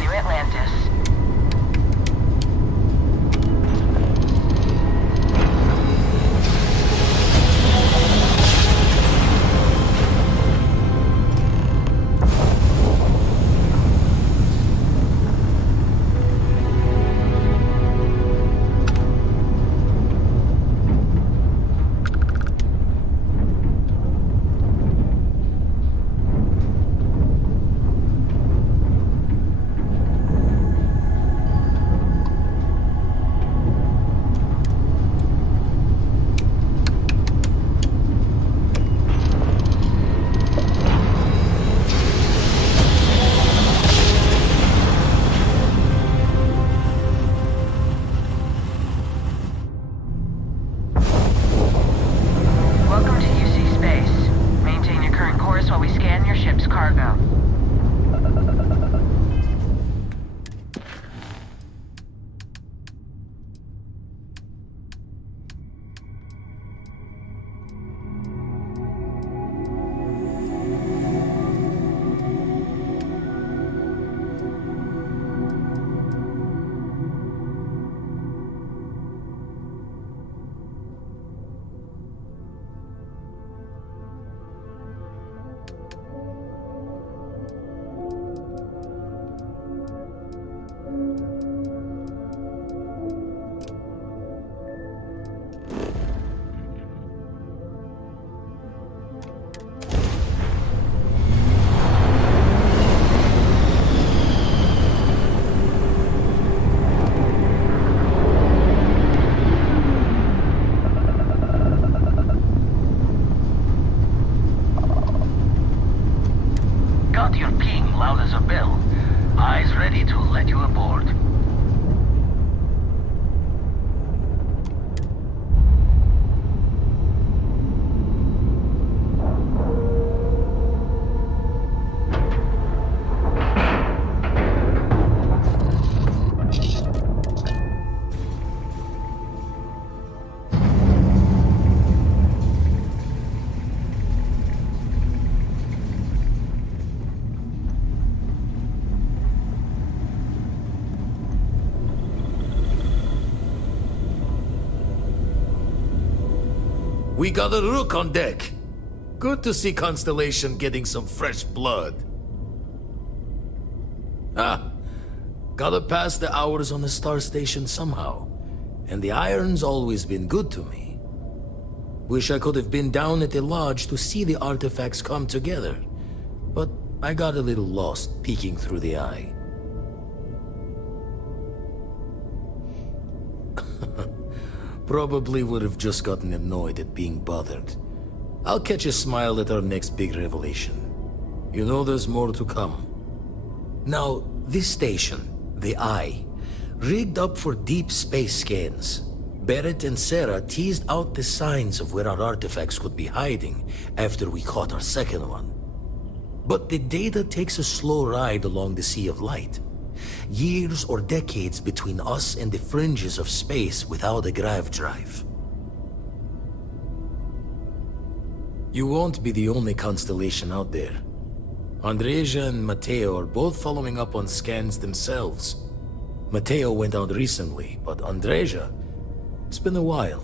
New Atlantis. Welcome to UC Space. Maintain your current course while we scan your ship's cargo. Got your ping loud as a bell. Eyes ready to let you aboard. We got a Rook on deck. Good to see Constellation getting some fresh blood. Gotta pass the hours on the Star Station somehow. And the Iron's always been good to me. Wish I could have been down at the lodge to see the artifacts come together. But I got a little lost peeking through the eye. Probably would have just gotten annoyed at being bothered. I'll catch a smile at our next big revelation. You know there's more to come. Now, this station, the Eye, rigged up for deep space scans. Barrett and Sarah teased out the signs of where our artifacts could be hiding after we caught our second one. But the data takes a slow ride along the Sea of Light. Years or decades between us and the fringes of space without a grav drive. You won't be the only constellation out there. Andreja and Mateo are both following up on scans themselves. Mateo went out recently, but Andreja, it's been a while.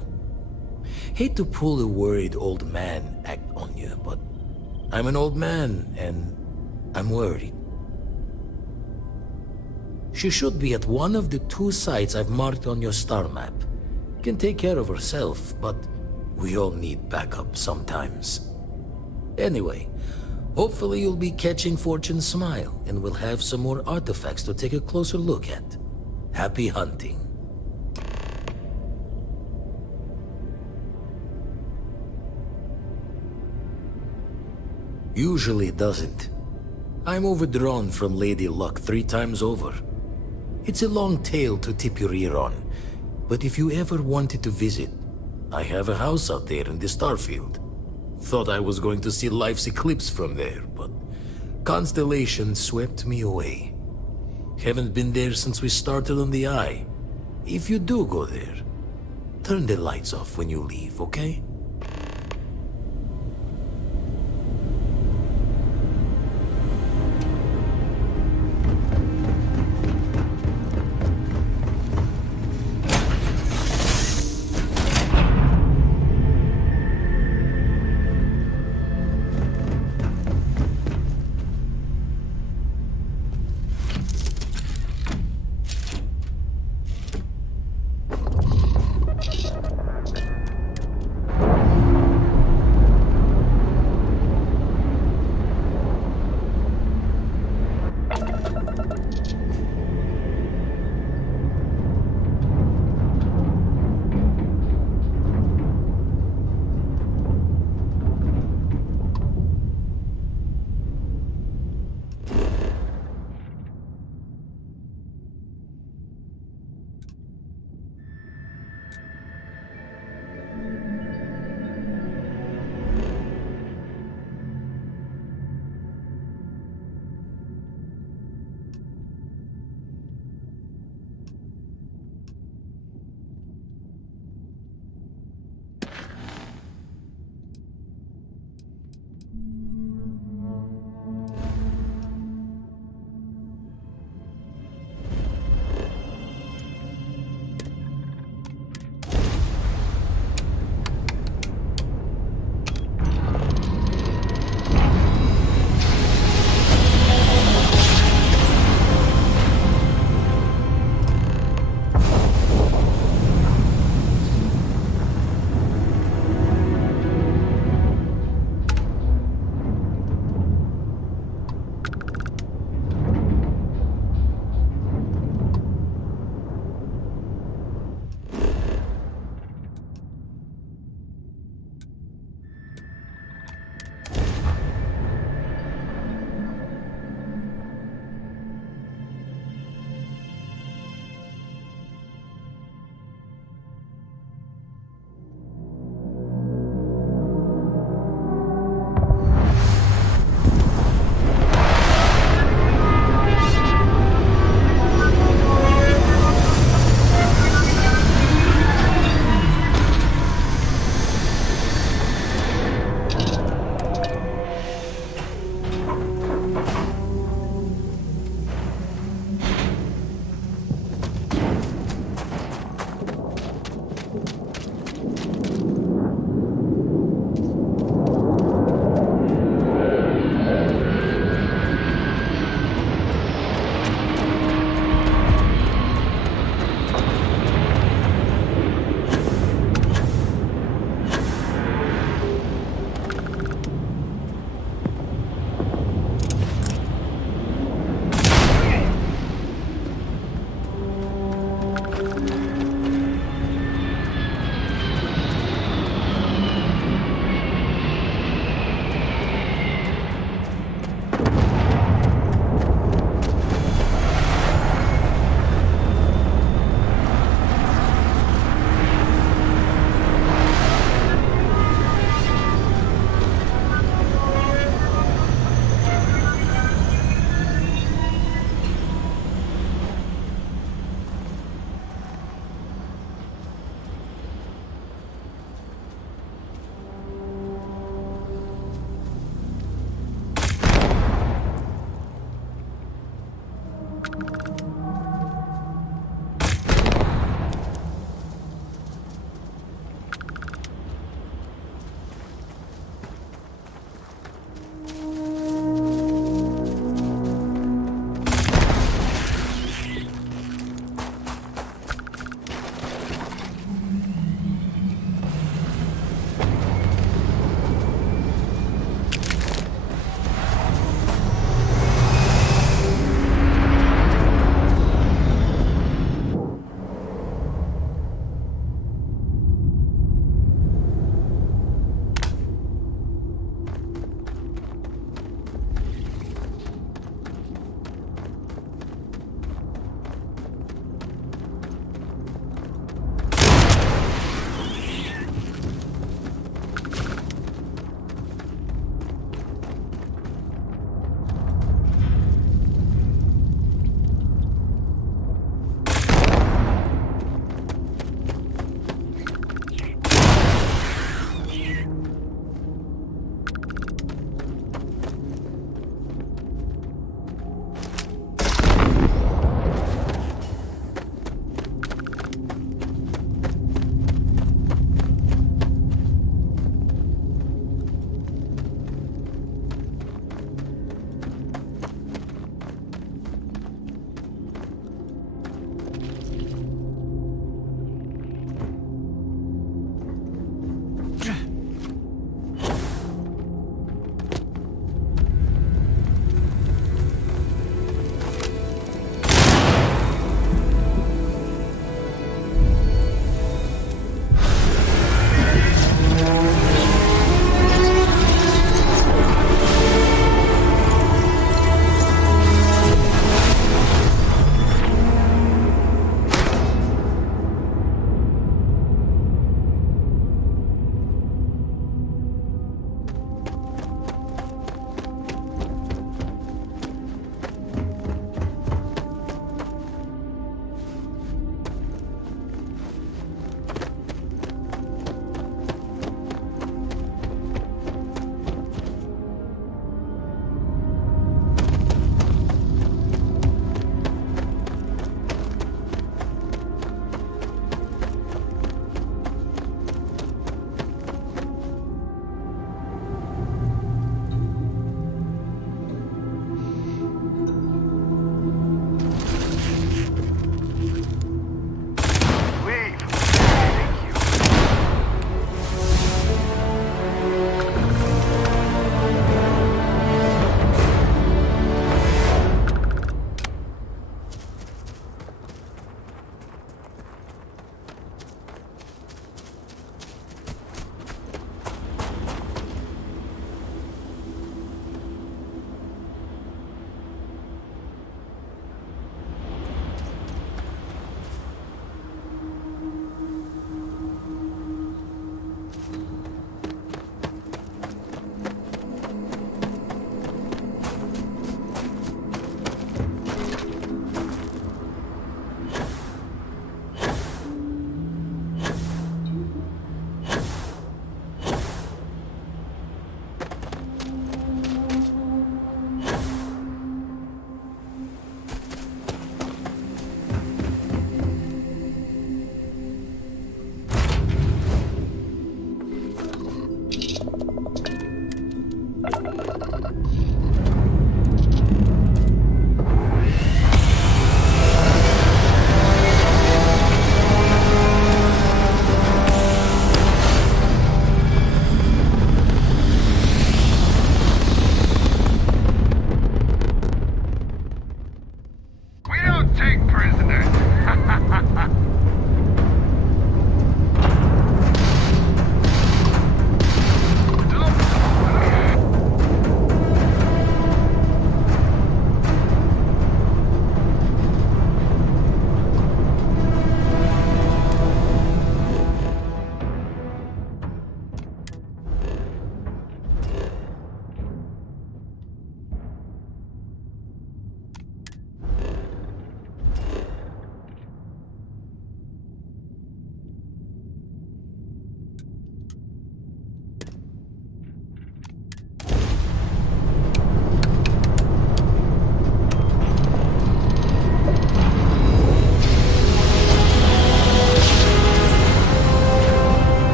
Hate to pull a worried old man act on you, but I'm an old man and I'm worried. She should be at one of the 2 sites I've marked on your star map. Can take care of herself, but we all need backup sometimes. Anyway, hopefully you'll be catching Fortune's smile, and we'll have some more artifacts to take a closer look at. Happy hunting. Usually it doesn't. I'm overdrawn from Lady Luck 3 times over. It's a long tale to tip your ear on, but if you ever wanted to visit, I have a house out there in the Starfield. Thought I was going to see life's eclipse from there, but Constellation swept me away. Haven't been there since we started on the Eye. If you do go there, turn the lights off when you leave, okay?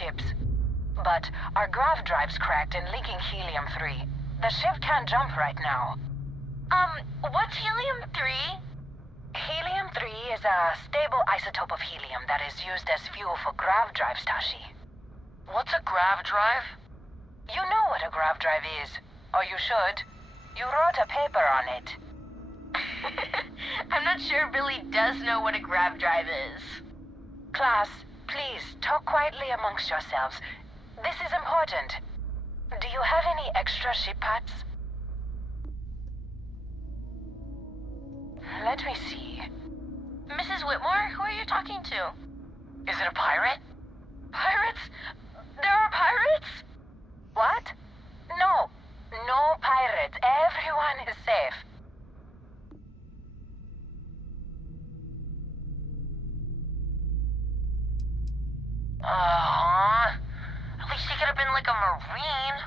ships. But our grav drive's cracked and leaking helium-3. The ship can't jump right now. What's helium-3? Helium-3 is a stable isotope of helium that is used as fuel for grav drives, Tashi. What's a grav drive? You know what a grav drive is. Or you should. You wrote a paper on it. I'm not sure Billy does know what a grav drive is. Class, please, talk quietly amongst yourselves. This is important. Do you have any extra ship parts? Let me see. Mrs. Whitmore, who are you talking to? Is it a pirate? Pirates? There are pirates? What? No. No pirates. Everyone is safe. At least he could have been like a Marine.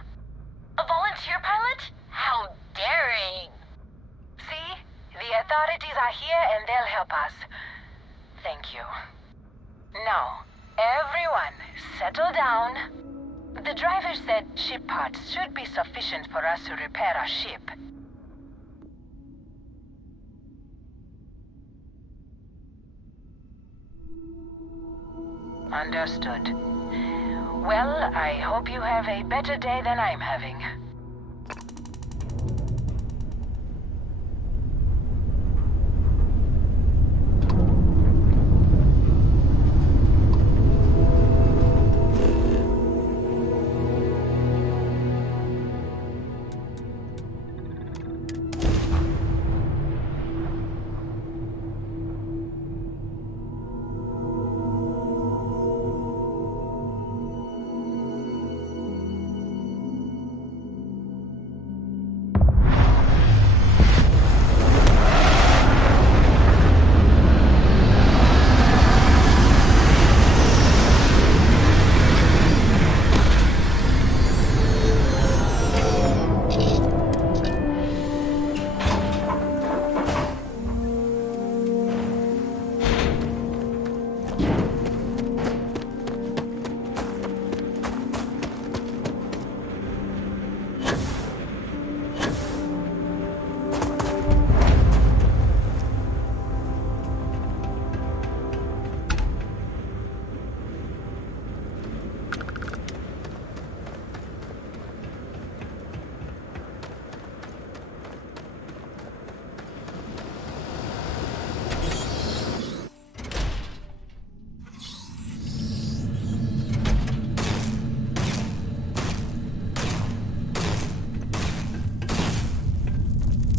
A volunteer pilot? How daring. See? The authorities are here and they'll help us. Thank you. Now, everyone, settle down. The driver said ship parts should be sufficient for us to repair our ship. Understood. Well, I hope you have a better day than I'm having.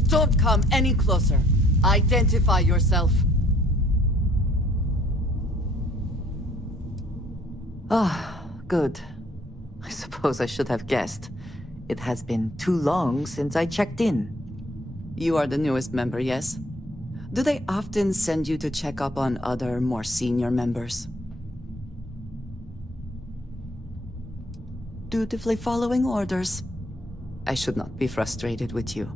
Don't come any closer. Identify yourself. Ah, good. I suppose I should have guessed. It has been too long since I checked in. You are the newest member, yes? Do they often send you to check up on other, more senior members? Dutifully following orders. I should not be frustrated with you.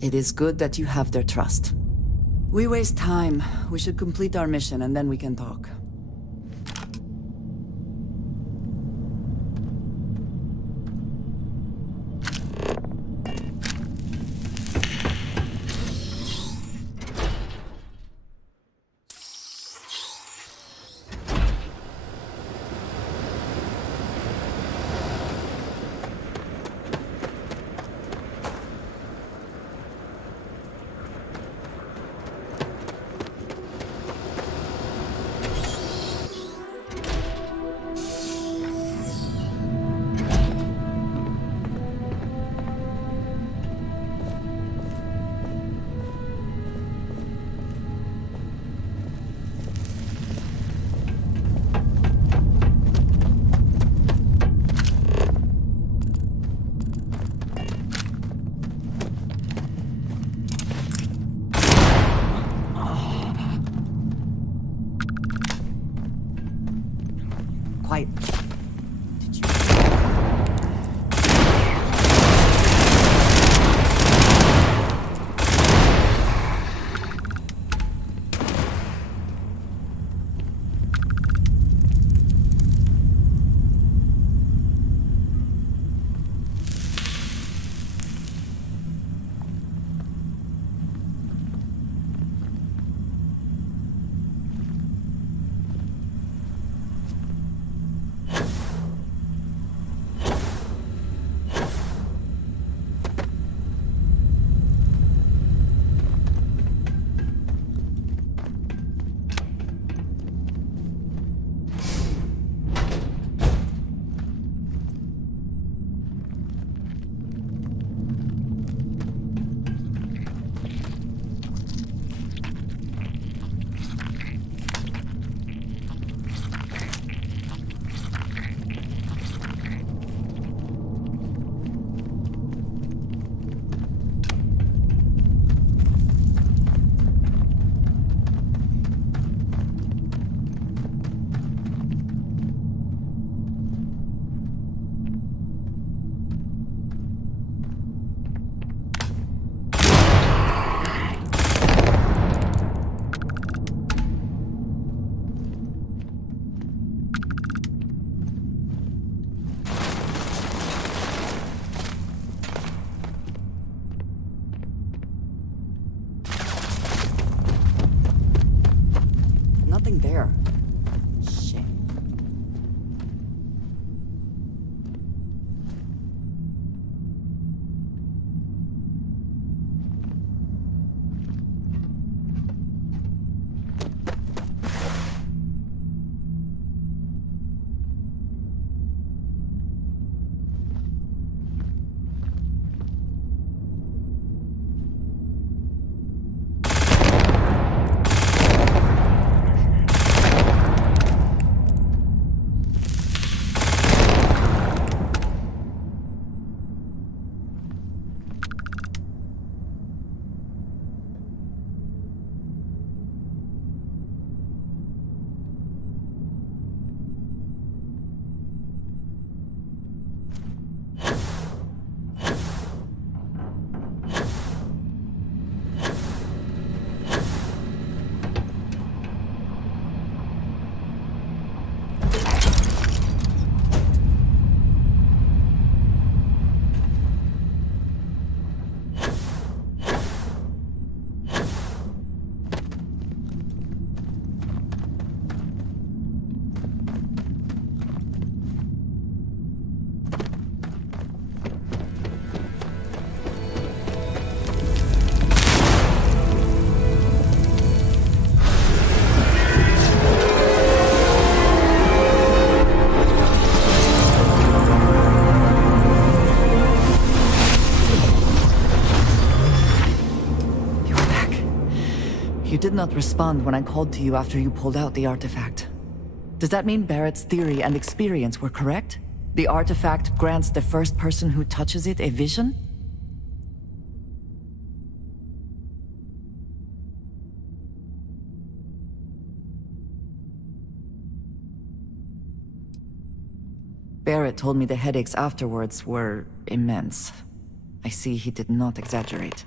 It is good that you have their trust. We waste time. We should complete our mission and then we can talk. You did not respond when I called to you after you pulled out the artifact. Does that mean Barrett's theory and experience were correct? The artifact grants the first person who touches it a vision? Barrett told me the headaches afterwards were immense. I see he did not exaggerate.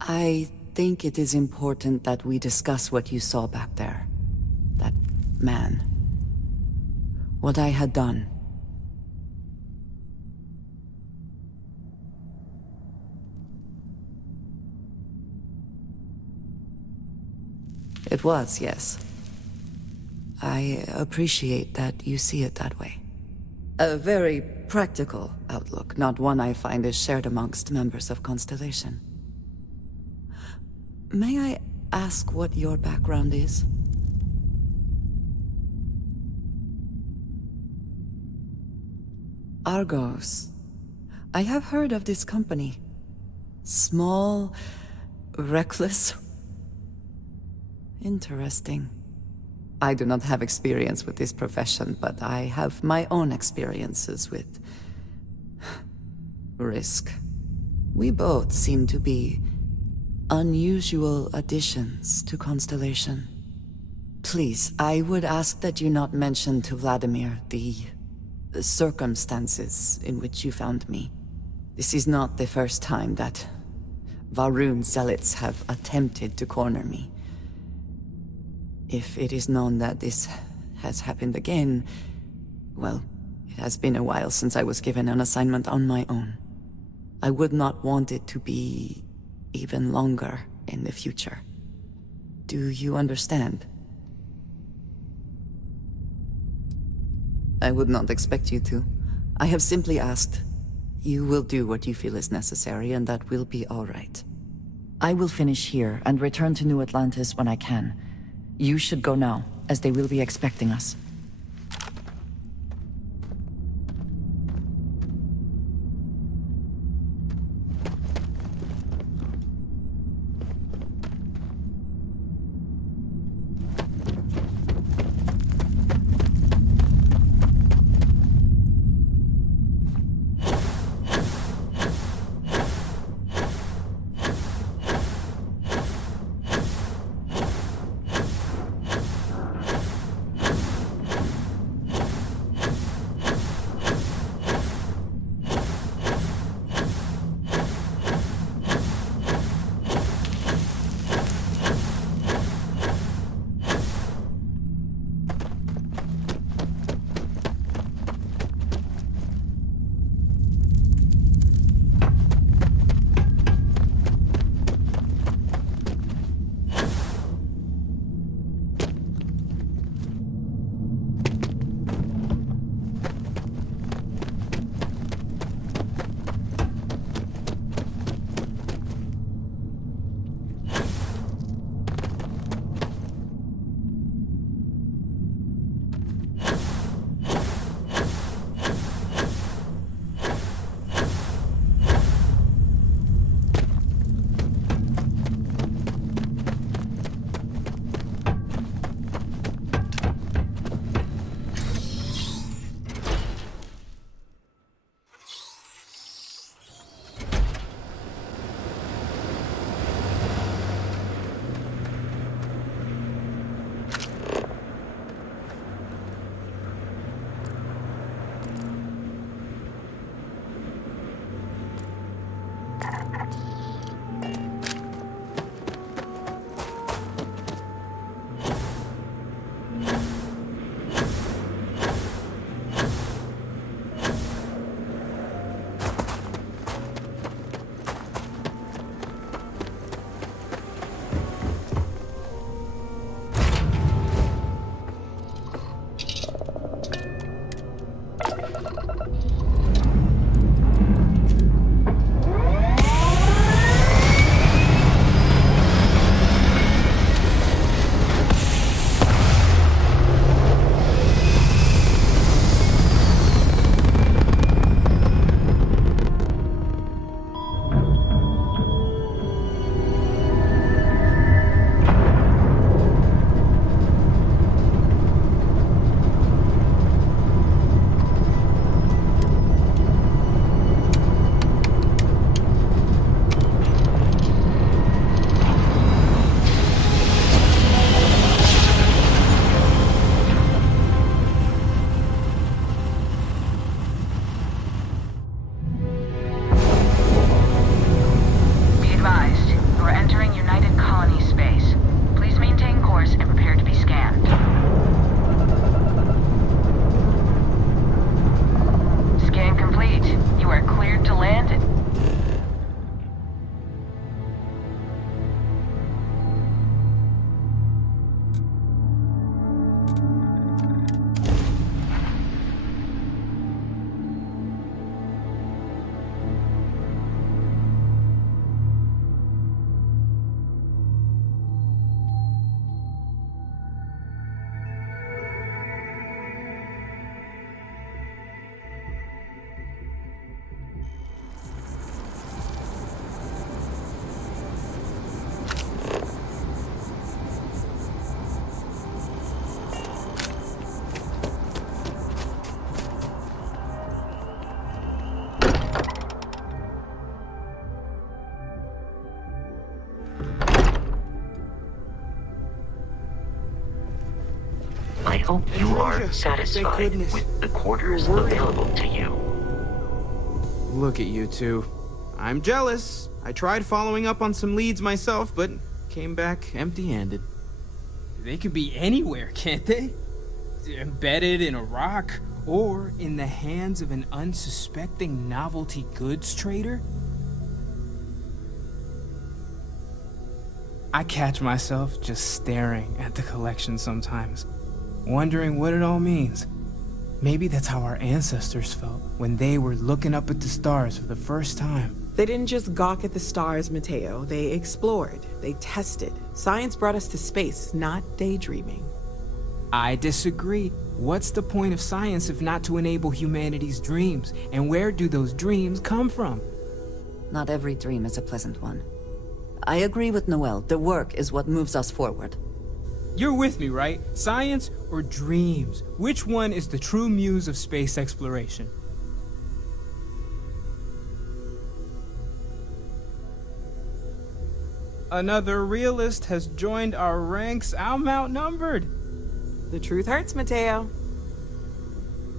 I think it is important that we discuss what you saw back there. That man. What I had done. It was, yes. I appreciate that you see it that way. A very practical outlook, not one I find is shared amongst members of Constellation. May I ask what your background is? Argos. I have heard of this company. Small, reckless. Interesting. I do not have experience with this profession, but I have my own experiences with risk. We both seem to be unusual additions to Constellation. Please, I would ask that you not mention to Vladimir the circumstances in which you found me. This is not the first time that Va'ruun zealots have attempted to corner me. If it is known that this has happened again, well, it has been a while since I was given an assignment on my own. I would not want it to be even longer in the future. Do you understand? I would not expect you to. I have simply asked. You will do what you feel is necessary, and that will be all right. I will finish here and return to New Atlantis when I can. You should go now, as they will be expecting us. hope you are satisfied with the quarters available to you. Look at you two. I'm jealous. I tried following up on some leads myself, but came back empty-handed. They could be anywhere, can't they? Embedded in a rock, or in the hands of an unsuspecting novelty goods trader? I catch myself just staring at the collection sometimes, wondering what it all means. Maybe that's how our ancestors felt when they were looking up at the stars for the first time. They didn't just gawk at the stars, Mateo. They explored. They tested. Science brought us to space, not daydreaming. I disagree. What's the point of science if not to enable humanity's dreams? And where do those dreams come from? Not every dream is a pleasant one. I agree with Noel. The work is what moves us forward. You're with me, right? Science or dreams? Which one is the true muse of space exploration? Another realist has joined our ranks. I'm outnumbered. The truth hurts, Mateo.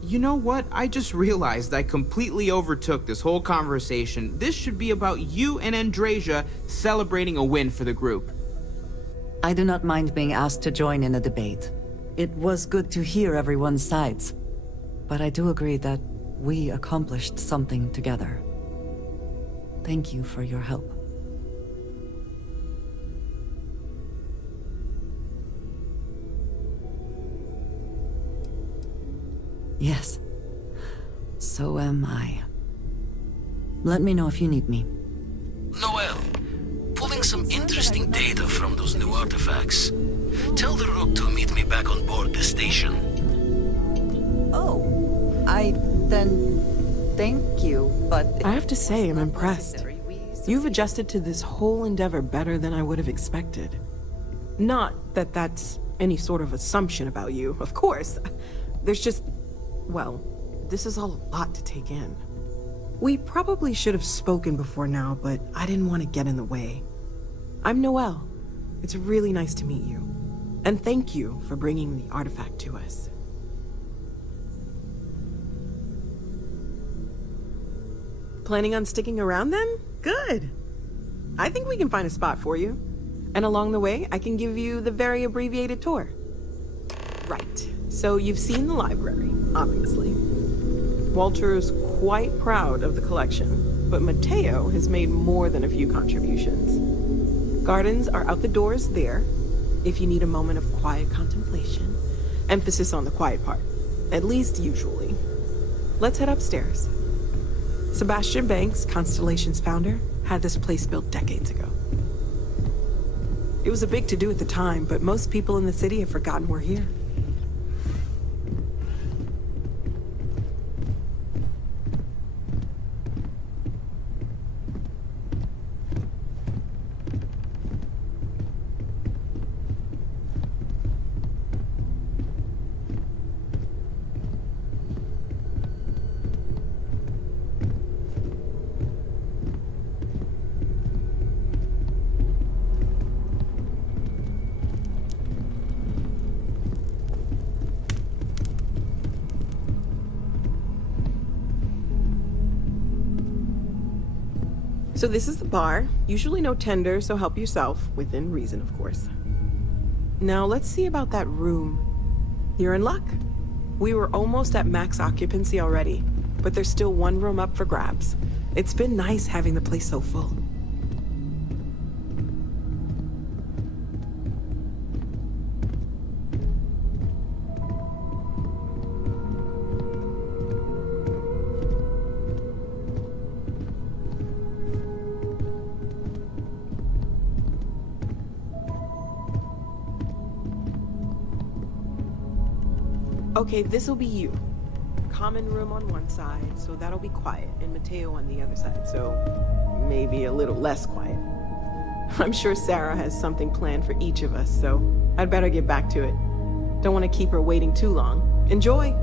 You know what? I just realized I completely overtook this whole conversation. This should be about you and Andreja celebrating a win for the group. I do not mind being asked to join in a debate. It was good to hear everyone's sides. But I do agree that we accomplished something together. Thank you for your help. Yes. So am I. Let me know if you need me. Noel, pulling some interesting data from those new artifacts. Tell the Rook to meet me back on board the station. Oh, thank you, but... I have to say, I'm impressed. You've adjusted to this whole endeavor better than I would have expected. Not that that's any sort of assumption about you, of course. There's just... well, this is all a lot to take in. We probably should have spoken before now, but I didn't want to get in the way. I'm Noel. It's really nice to meet you. And thank you for bringing the artifact to us. Planning on sticking around then? Good. I think we can find a spot for you. And along the way, I can give you the very abbreviated tour. Right. So you've seen the library, obviously. Walter's quite proud of the collection, but Mateo has made more than a few contributions. Gardens are out the doors there, if you need a moment of quiet contemplation. Emphasis on the quiet part, at least usually. Let's head upstairs. Sebastian Banks, Constellation's founder, had this place built decades ago. It was a big to-do at the time, but most people in the city have forgotten we're here. So this is the bar. Usually no tender, so help yourself. Within reason, of course. Now let's see about that room. You're in luck. We were almost at max occupancy already, but there's still one room up for grabs. It's been nice having the place so full. Okay, this'll be you. Common room on one side, so that'll be quiet, and Mateo on the other side, so maybe a little less quiet. I'm sure Sarah has something planned for each of us, so I'd better get back to it. Don't want to keep her waiting too long. Enjoy!